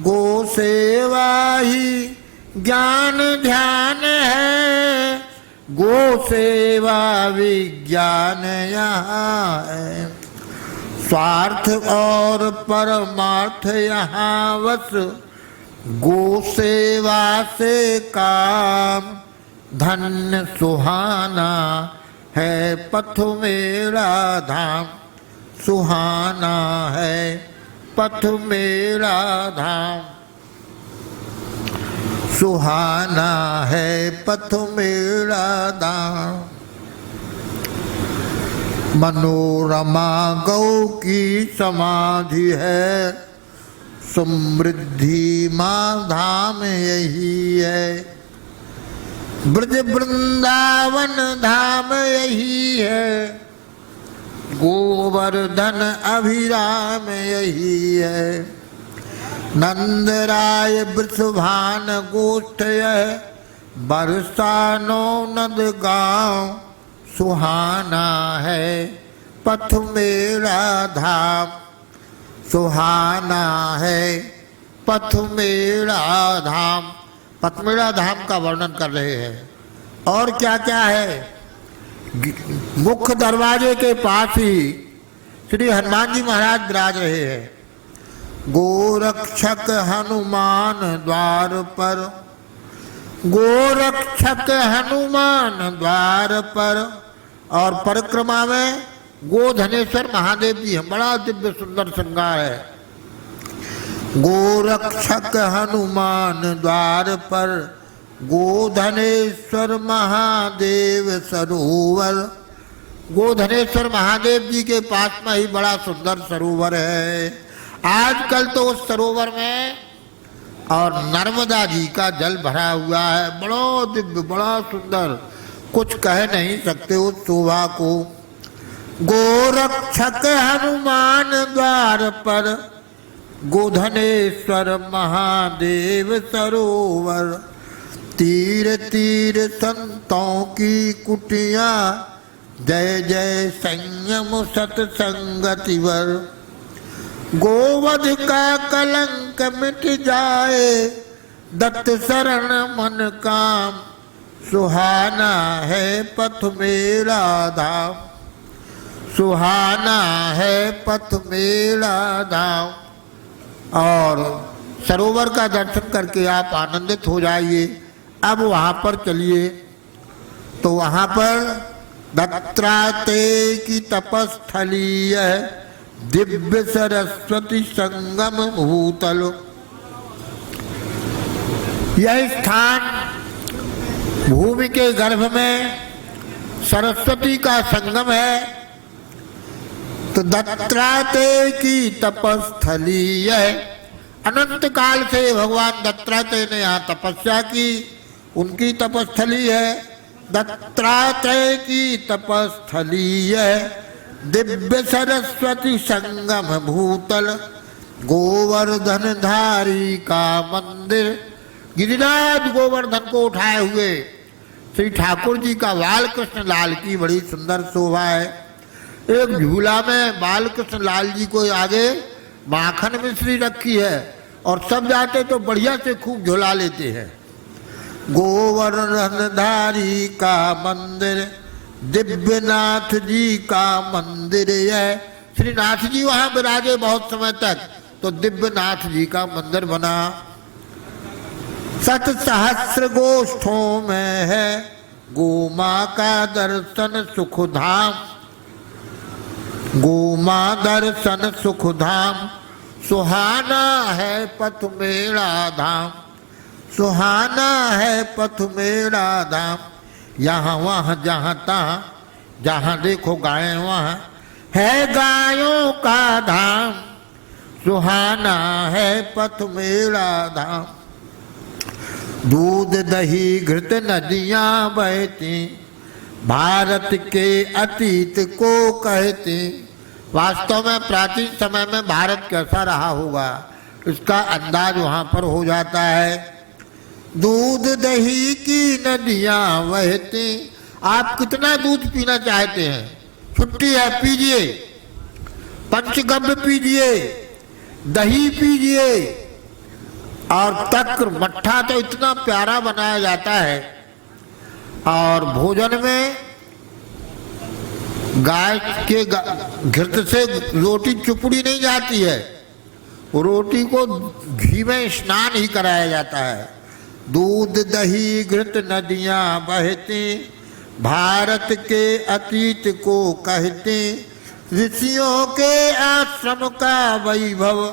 गो सेवा ही ज्ञान ध्यान है, गो सेवा विज्ञान यहाँ है। स्वार्थ और परमार्थ यहाँ वस, गो सेवा से काम धन्य सुहाना है पथ मेरा धाम, सुहाना है पथ मेरा धाम, सुहाना है पथ मेरा धाम। मनोरमा गौ की समाधि है, समृद्धि माँ धाम यही है, ब्रज वृंदावन धाम यही है, गोवर्धन अभिराम यही है। नंदराय वृषभान गोष्ठ बरसानो नद गाँव सुहाना है पथ मेरा धाम, सुहाना है पथ मेरा धाम। पथमेड़ा धाम का वर्णन कर रहे हैं। और क्या क्या है, मुख्य दरवाजे के पास ही श्री हनुमान जी महाराज विराज रहे हैं। गोरक्षक हनुमान द्वार पर, गोरक्षक हनुमान द्वार पर। और परिक्रमा में गोधनेश्वर महादेव जी हैं, बड़ा दिव्य सुंदर श्रृंगार है। गोरक्षक हनुमान द्वार पर, गोधनेश्वर महादेव सरोवर। गोधनेश्वर महादेव जी के पास में ही बड़ा सुंदर सरोवर है। आजकल तो उस सरोवर में और नर्मदा जी का जल भरा हुआ है, बड़ा दिव्य बड़ा सुंदर, कुछ कह नहीं सकते उस शोभा को। गोरक्षक हनुमान द्वार पर, गोधनेश्वर महादेव सरोवर। तीर तीर संतों की कुटिया, जय जय संयम सत्संगति वर। गोवध का कलंक मिट जाए, दत्त शरण मन काम। सुहाना है पथ मेरा धाम, सुहाना है पथ मेरा धाम। और सरोवर का दर्शन करके आप आनंदित हो जाइए। अब वहाँ पर चलिए, तो वहाँ पर दत्तात्रेय की तपस्थली है, दिव्य सरस्वती संगम भूतल। यह स्थान भूमि के गर्भ में सरस्वती का संगम है। तो दत्तात्रेय की तपस्थली है। अनंत काल से भगवान दत्तात्रेय ने यहाँ तपस्या की, उनकी तपस्थली है। दत्तात्रेय की तपस्थली है, दिव्य सरस्वती संगम भूतल। गोवर्धन धारी का मंदिर, गिरिराज गोवर्धन को उठाए हुए श्री ठाकुर जी का बालकृष्ण लाल की बड़ी सुंदर शोभा है। एक झूला में बालकृष्ण लाल जी को आगे माखन मिश्री रखी है, और सब जाते तो बढ़िया से खूब झूला लेते हैं। गोवर्धन धारी का मंदिर, दिव्यनाथ जी का मंदिर है। श्री नाथ जी वहाँ विराजे बहुत समय तक, तो दिव्यनाथ जी का मंदिर बना। 7 सहस्र गोष्ठों में है गोमा का दर्शन सुखधाम, गोमा दर्शन सुखधाम। सुहाना है पथ मेरा धाम, सुहाना है पथ मेरा धाम। यहाँ वहाँ जहाँ तहाँ, जहाँ देखो गाय वहाँ है गायों का धाम। सुहाना है पथ मेरा धाम। दूध दही घृत नदियाँ बहती, भारत के अतीत को कहती। वास्तव में प्राचीन समय में भारत कैसा रहा होगा, इसका अंदाज वहाँ पर हो जाता है। दूध दही की नदियाँ बहती। आप कितना दूध पीना चाहते हैं, छुट्टी है, पीजिए। पंचगव्य पीजिए, दही पीजिए। और तक्र मट्ठा तो इतना प्यारा बनाया जाता है। और भोजन में गाय के घृत से रोटी चुपड़ी नहीं जाती है, रोटी को घी में स्नान ही कराया जाता है। दूध दही घृत नदियाँ बहती, भारत के अतीत को कहते। ऋषियों के आश्रम का वैभव,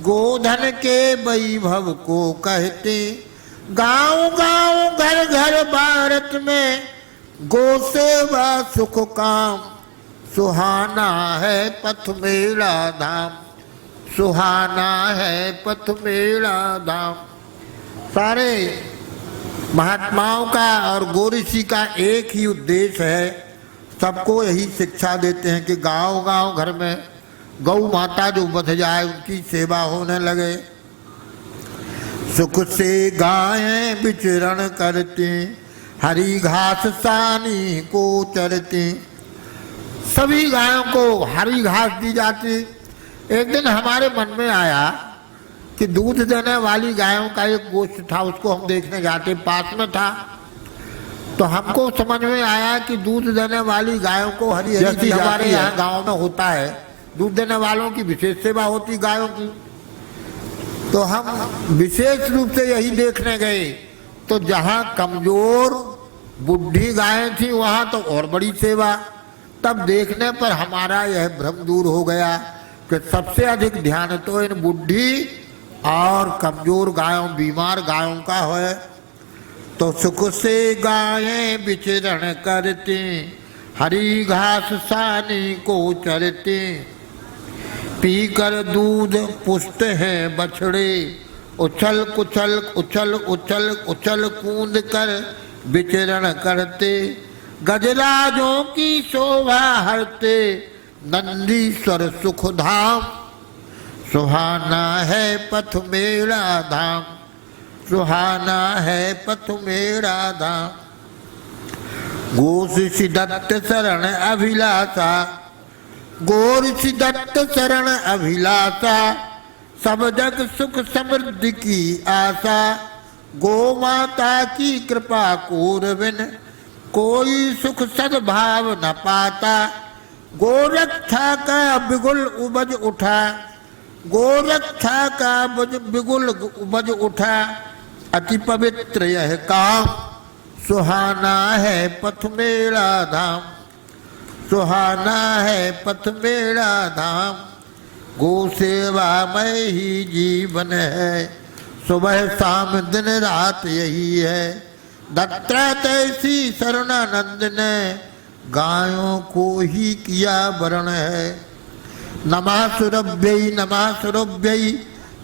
गोधन के वैभव को कहते। गांव गांव घर घर भारत में गो सेवा सुख काम। सुहाना है पथ मेरा धाम, सुहाना है पथ मेरा धाम। सारे महात्माओं का और गोऋषि का एक ही उद्देश्य है, सबको यही शिक्षा देते हैं कि गांव गांव घर में गौ माता जो बध जाए उनकी सेवा होने लगे। सुख से गायें विचरण करते, हरी घास सानी को चरते। सभी गायों को हरी घास दी जाती। एक दिन हमारे मन में आया कि दूध देने वाली गायों का एक गोश्त था, उसको हम देखने जाते, पास में था। तो हमको समझ में आया कि दूध देने वाली गायों को हरी हरी चीज हमारे यहाँ गाँव में होता है। दूध देने वालों की विशेष सेवा होती गायों की। तो हम विशेष रूप से यही देखने गए। तो जहाँ कमजोर बुढ़ी गायें थी वहाँ तो और बड़ी सेवा। तब देखने पर हमारा यह भ्रम दूर हो गया कि सबसे अधिक ध्यान तो इन बुढ़ी और कमजोर गायों, बीमार गायों का है। तो सुख से गायें विचरण करते, हरी घास सानी को चरते। पीकर दूध पुष्ट है बछड़े, उछल कुछल उछल उछल उछल कूद कर विचरण करते। गजराजों की शोभा हरते, नंदीश्वर सुख धाम। सुहाना है पथ मेरा धाम, सुहाना है पथ मेरा धाम। गोऋषि दत्त शरण अभिलाषा, गोऋषि दत्त शरण अभिलाषा। सब जग सुख समृद्धि की आशा, गो माता की कृपा कोरबिन कोई सुख सद्भाव न पाता। गोरक्षा का बिगुल उपज उठा, गोरक्षा का बिगुल उपज उठा। अति पवित्र यह काम, सुहाना है पथ मेरा धाम, सुहाना है पथ मेरा धाम। गो सेवा में ही जीवन है, सुबह शाम दिन रात यही है। दत्तात्रेय शरणानंद ने गायों को ही किया वरण है। नमः सुरभ्यै नमः सुरभ्यै,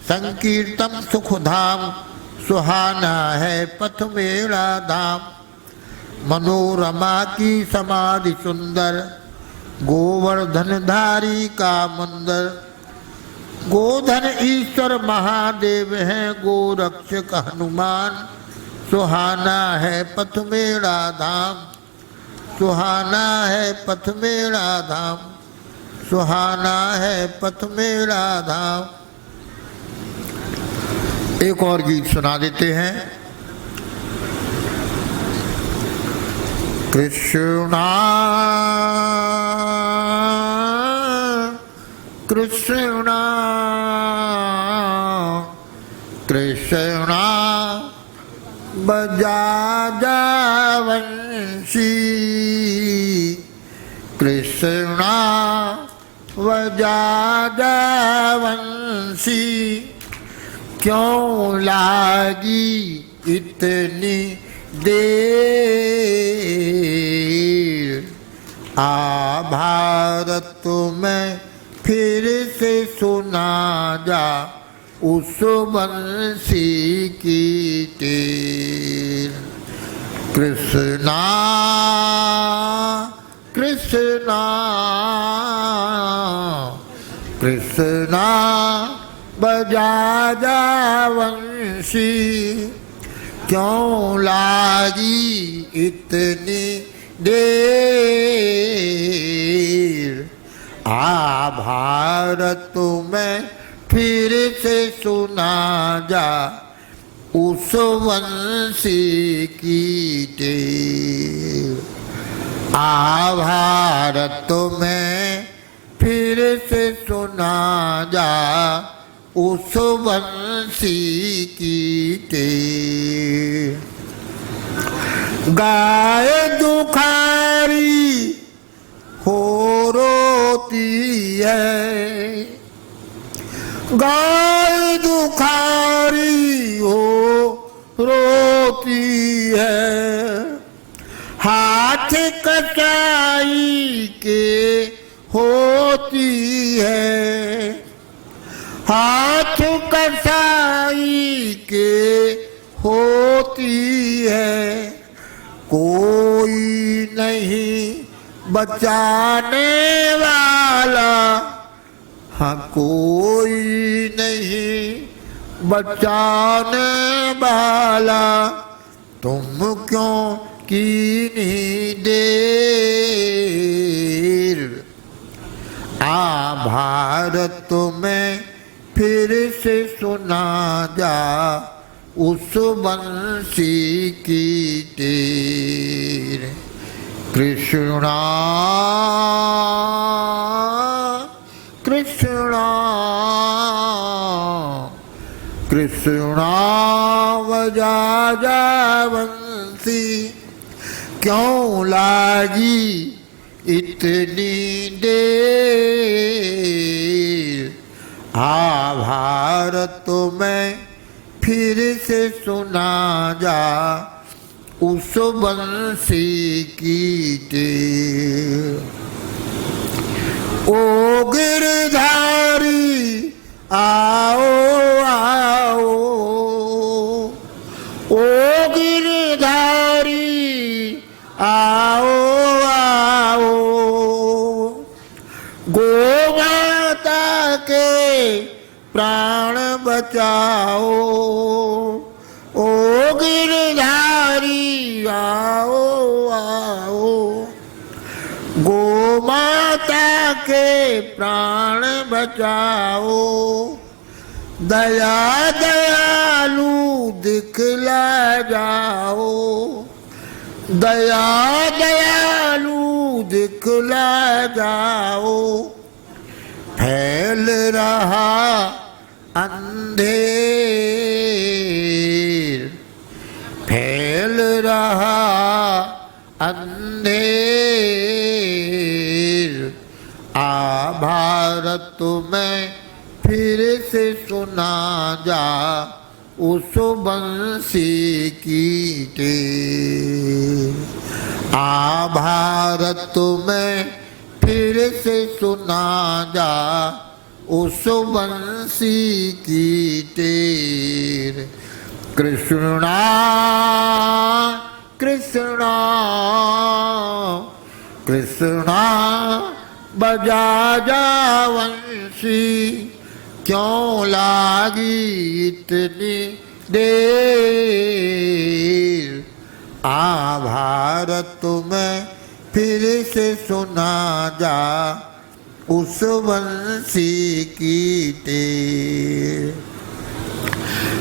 संकीर्तन सुख धाम। सुहाना है पथ मेरा धाम। मनोरमा की समाधि सुंदर, गोवर्धन धारी का मंदिर। गोधन ईश्वर महादेव हैं, गोरक्षक हनुमान। सुहाना है पथ मेरा धाम, सुहाना है पथ मेरा धाम, सुहाना है पथ मेरा धाम। एक और गीत सुना देते हैं। कृष्णा कृष्णा कृष्णा बजा जा वंशी। कृष्णा बजा जा वंशी, क्यों लागी इतनी देर। आ भारत में फिर से सुना जा उस बंसी की तीर। कृष्णा कृष्णा कृष्णा बजा जा वंशी, क्यों लागी इतनी देर। आ भारत में फिर से सुना जा उस वंशी की टेर। आ भारत में फिर से सुना जा उस वंशी की टेर। गाय दुखारी हो रोती है, गाय दुखारी हो रोती है। हाथ कटाई के होती है, हाथ कटाई के होती है। कोई नहीं बचाने वाला, हाँ कोई नहीं बचाने वाला तुम क्यों कीनी देर। आ भारत में फिर से सुना जा उस बंसी की टेर। कृष्णा कृष्णा कृष्णा बजा जा बंसी क्यों लागी इतनी देर। आ भारत में फिर से सुना जा उस बंसी की टेर। ओ गिरधारी आओ आओ, ओ गिरधारी आओ आओ, गो माता के प्राण बचाओ। ओ गिरधारी आओ आओ, गो माता के प्राण बचाओ। दया दयालु दिखला जाओ, दया दयालु दिखला जाओ। फैल रहा अंधेर, फैल रहा अंधेर। आ भारत में फिर से सुना जा उस बंसी की टेर। आ भारत में फिर से सुना जा उस बंसी की टेर। कृष्णा कृष्णा कृष्णा बजा जा बंसी क्यों लागी इतनी देर। आ भारत में फिर से सुना जा उस बंसी की टेर।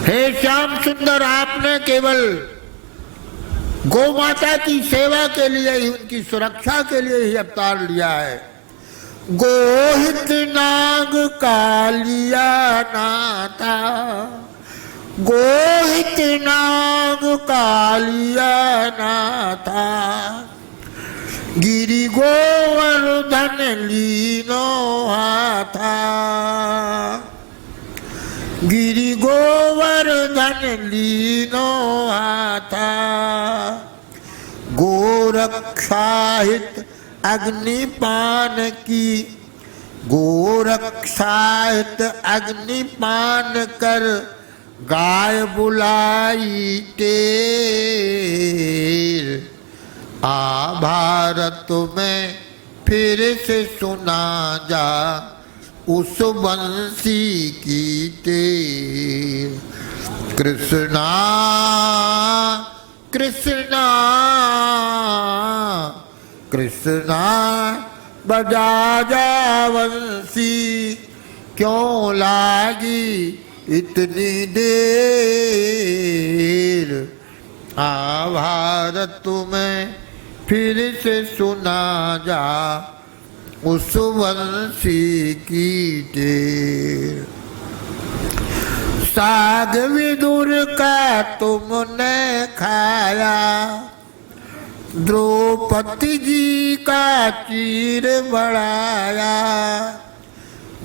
हे श्याम सुंदर, आपने केवल गौ माता की सेवा के लिए ही, उनकी सुरक्षा के लिए ही अवतार लिया है। गोहित नाग कालिया नाथा, गोहित नाग कालिया नाथा। गिरि गोवर्धन लीनो हाथा, गिरि गोवर्धन लीनो हाथा। गोरक्षाहित अग्निपान की, गोरक्षाहित अग्निपान कर गाय बुलाई टेर। आ भारत में फिर से सुना जा उस बंसी की टेर। कृष्णा कृष्णा कृष्णा बजा जा बंसी क्यों लागी इतनी देर। आ भारत में फिर से सुना जा उस बंसी की टेर। साग विदुर का तुमने खाया, द्रौपदी जी का चीर बढ़ाया।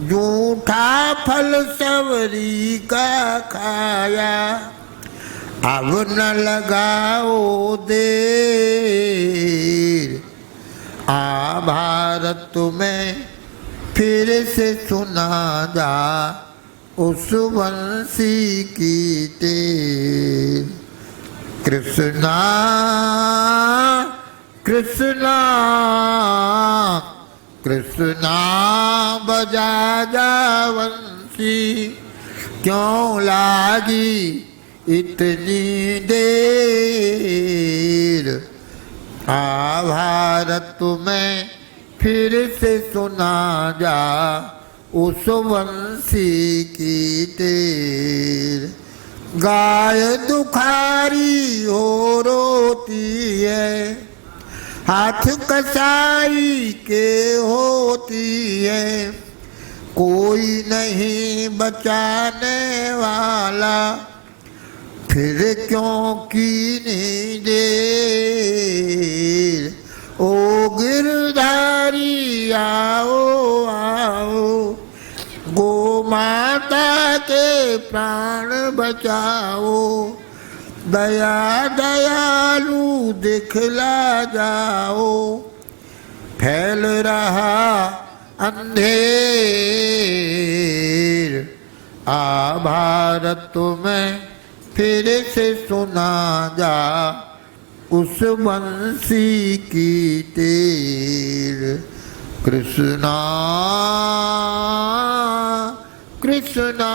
जूठा फल सवरी का खाया, अब न लगाओ देर। आ भारत में फिर से सुना जा उस बंसी की टेर। कृष्णा कृष्णा कृष्णा बजा जा बंसी क्यों लागी इतनी देर। आ भारत में फिर से सुना जा उस वंशी की तेर। गाय दुखारी हो रोती है, हाथ कसाई के होती है, कोई नहीं बचाने वाला, फिर क्यों कीनी देर। ओ गिरधारी आओ आओ, गो माता के प्राण बचाओ, दया दयालु दिखला जाओ, फैल रहा अंधेर। आ भारत में फिर से सुना जा उस वंशी की तेर। कृष्णा कृष्णा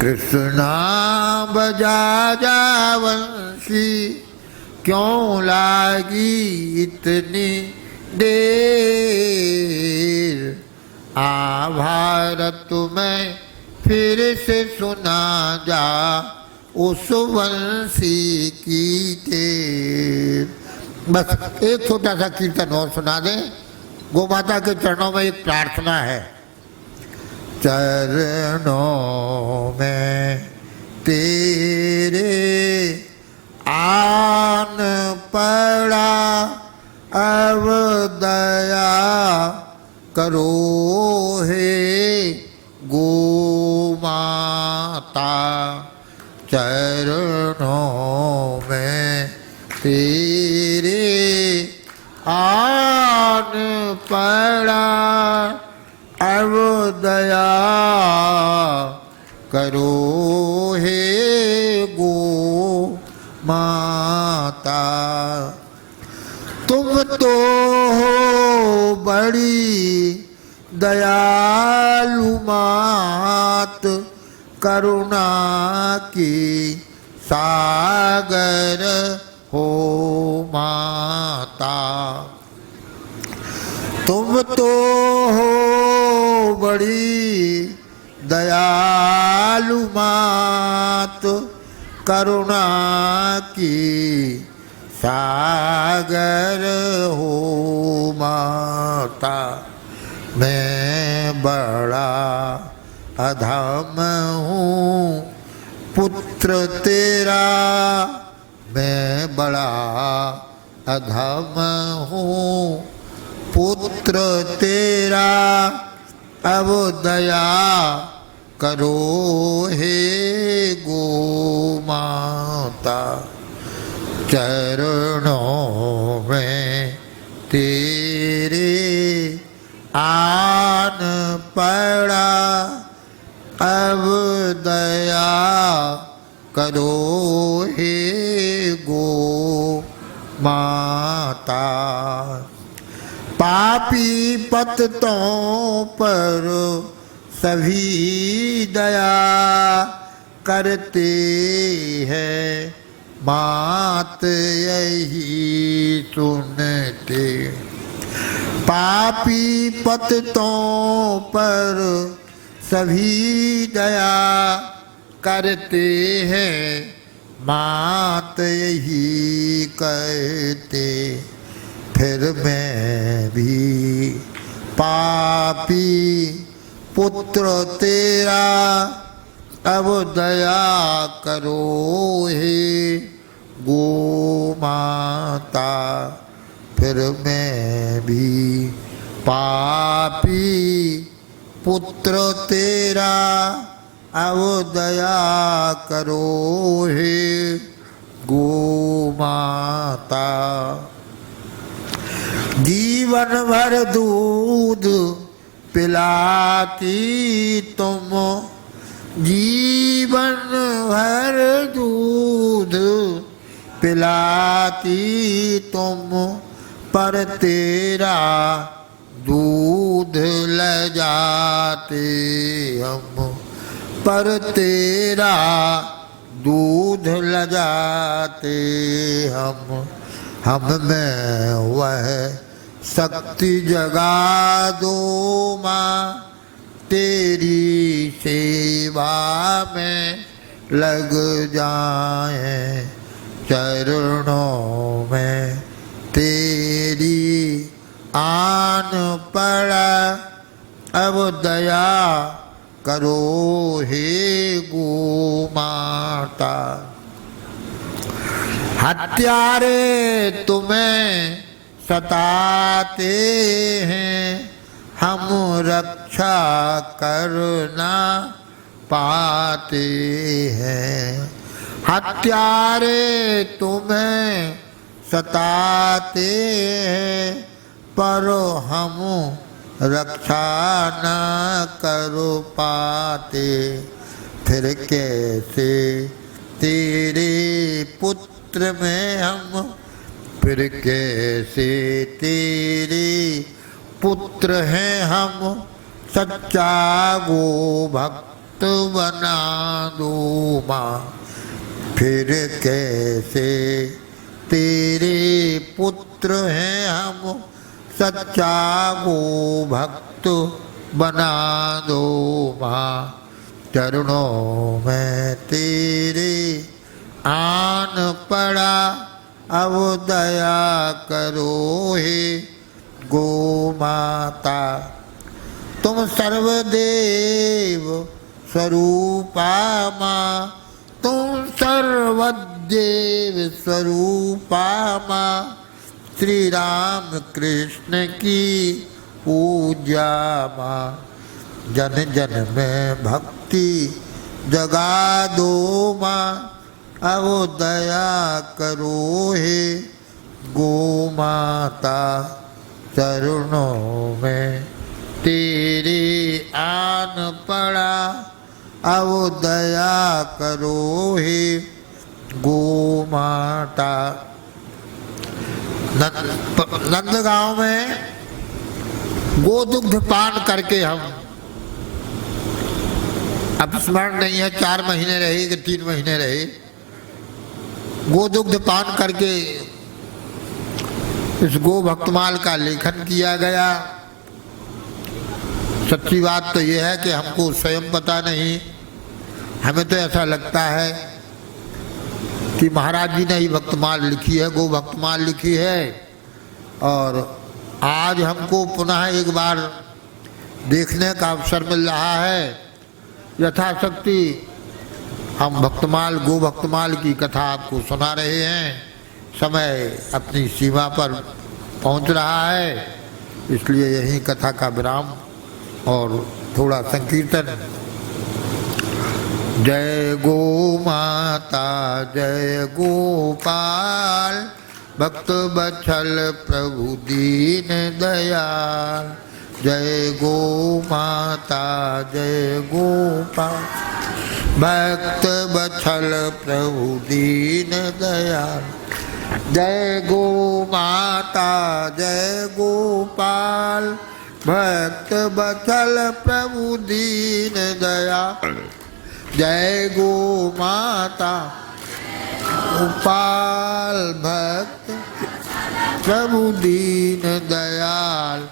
कृष्णा बजा जा वंशी, क्यों लागी इतनी देर। आ भारत में फिर से सुना जा उस वंशी की तेर। बस एक छोटा सा कीर्तन और सुना दें। गौ माता के चरणों में एक प्रार्थना है। चरणों में तेरे आन पड़ा, अब दया करो हे गो माता। चरणों में तेरे आन पड़ा, अब दया करो हे गो माता। तुम तो हो बड़ी दयालु मात, करुणा की सागर हो माता। तुम तो हो बड़ी दयालु मात, करुणा की सागर हो माता। मैं बड़ा अधम हूँ पुत्र तेरा, मैं बड़ा अधम हूँ पुत्र तेरा, अब दया करो हे गो माता। चरणों में तेरे आन पड़ा, अब दया करो हे गो माता। पापी पतितों पर सभी दया करते हैं, मात यही सुनते। पापी पतितों पर सभी दया करते हैं, मात यही कहते। फिर मैं भी पापी पुत्र तेरा, अब दया करो हे गो माता। फिर मैं भी पापी पुत्र तेरा, अब दया करो हे गो माता। जीवन भर दूध पिलाती तुम, जीवन भर दूध पिलाती तुम, पर तेरा दूध ल जाते हम, पर तेरा दूध ल जाते हम में वह शक्ति जगा दो माँ, तेरी सेवा में लग जाएं, चरणों में तेरी आन पड़ा, अब दया करो हे गो माता। हत्यारे तुम्हें सताते हैं, हम रक्षा करना पाते हैं। हत्यारे तुम्हें सताते हैं, पर हम रक्षा न कर पाते। फिर कैसे तेरे पुत्र में हम, फिर कैसे तेरे पुत्र हैं हम, सच्चा गो भक्त बना दो माँ। फिर कैसे तेरे पुत्र हैं हम, सच्चा गो भक्त बना दो माँ। चरणों में तेरे आन पड़ा, अब दया करो हे गो माता। तुम सर्वदेव स्वरूपा माँ, तुम सर्वदेव स्वरूपा माँ। श्री राम कृष्ण की पूजा माँ, जन जन में भक्ति जगा दो माँ। अब दया करो हे गो माता, चरणों में तेरे आन पड़ा, अब दया करो हे गो माता। नंदगांव में गोदुग्ध पान करके हम, अब स्मरण नहीं है 4 महीने रहे कि 3 महीने रहे, गोदुग्ध पान करके इस गो भक्तमाल का लेखन किया गया। सच्ची बात तो यह है कि हमको स्वयं पता नहीं, हमें तो ऐसा लगता है कि महाराज जी ने ही भक्तमाल लिखी है, गो भक्तमाल लिखी है। और आज हमको पुनः एक बार देखने का अवसर मिल रहा है। यथाशक्ति हम भक्तमाल, गो भक्तमाल की कथा आपको सुना रहे हैं। समय अपनी सीमा पर पहुंच रहा है, इसलिए यही कथा का विराम और थोड़ा संकीर्तन। जय गो माता जय गोपाल, भक्त बत्सल प्रभु दीन दयाल। जय गो माता जय गोपाल, भक्त बत्सल प्रभु दीन दयाल। जय गो माता जय गोपाल, भक्त बत्सल प्रभु दीन दयाल। जय गो माता गोपाल, भक्त प्रभु दीन दयाल।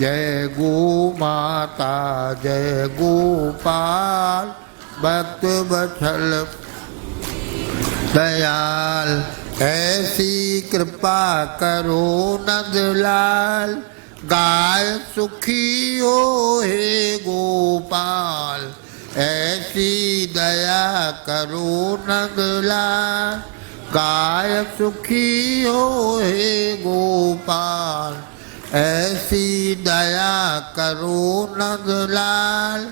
जय गो माता जय गोपाल, भक्त बत्सल दयाल। ऐसी कृपा करो नंदलाल, गाय सुखी हो हे गोपाल। ऐसी दया करो नंदलाल, गाय सुखी हो हे गोपाल। ऐसी दया करो नंदलाल,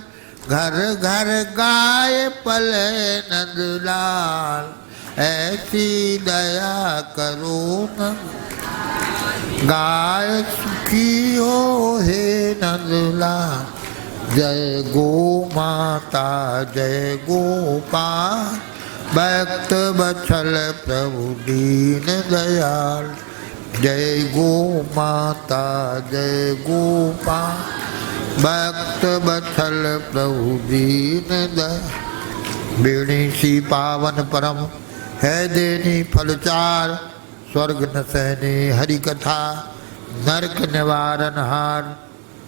घर घर गाय पले नंदलाल। ऐसी दया करो नंदलाल, गाय सुखी हो हे नंदलाल। जय गो माता जय गोपाल, भक्त बत्सल प्रभु दीन दयाल। जय गो माता जय गोपाल भक्त बत्सल प्रभु दीन दयाल। बेणी सी पावन परम है देनी फलचार, स्वर्ग न सहने हरि कथा नरक निवारण हार।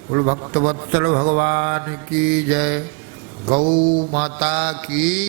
बोल भक्त वत्सल भगवान की जय, गौ माता की।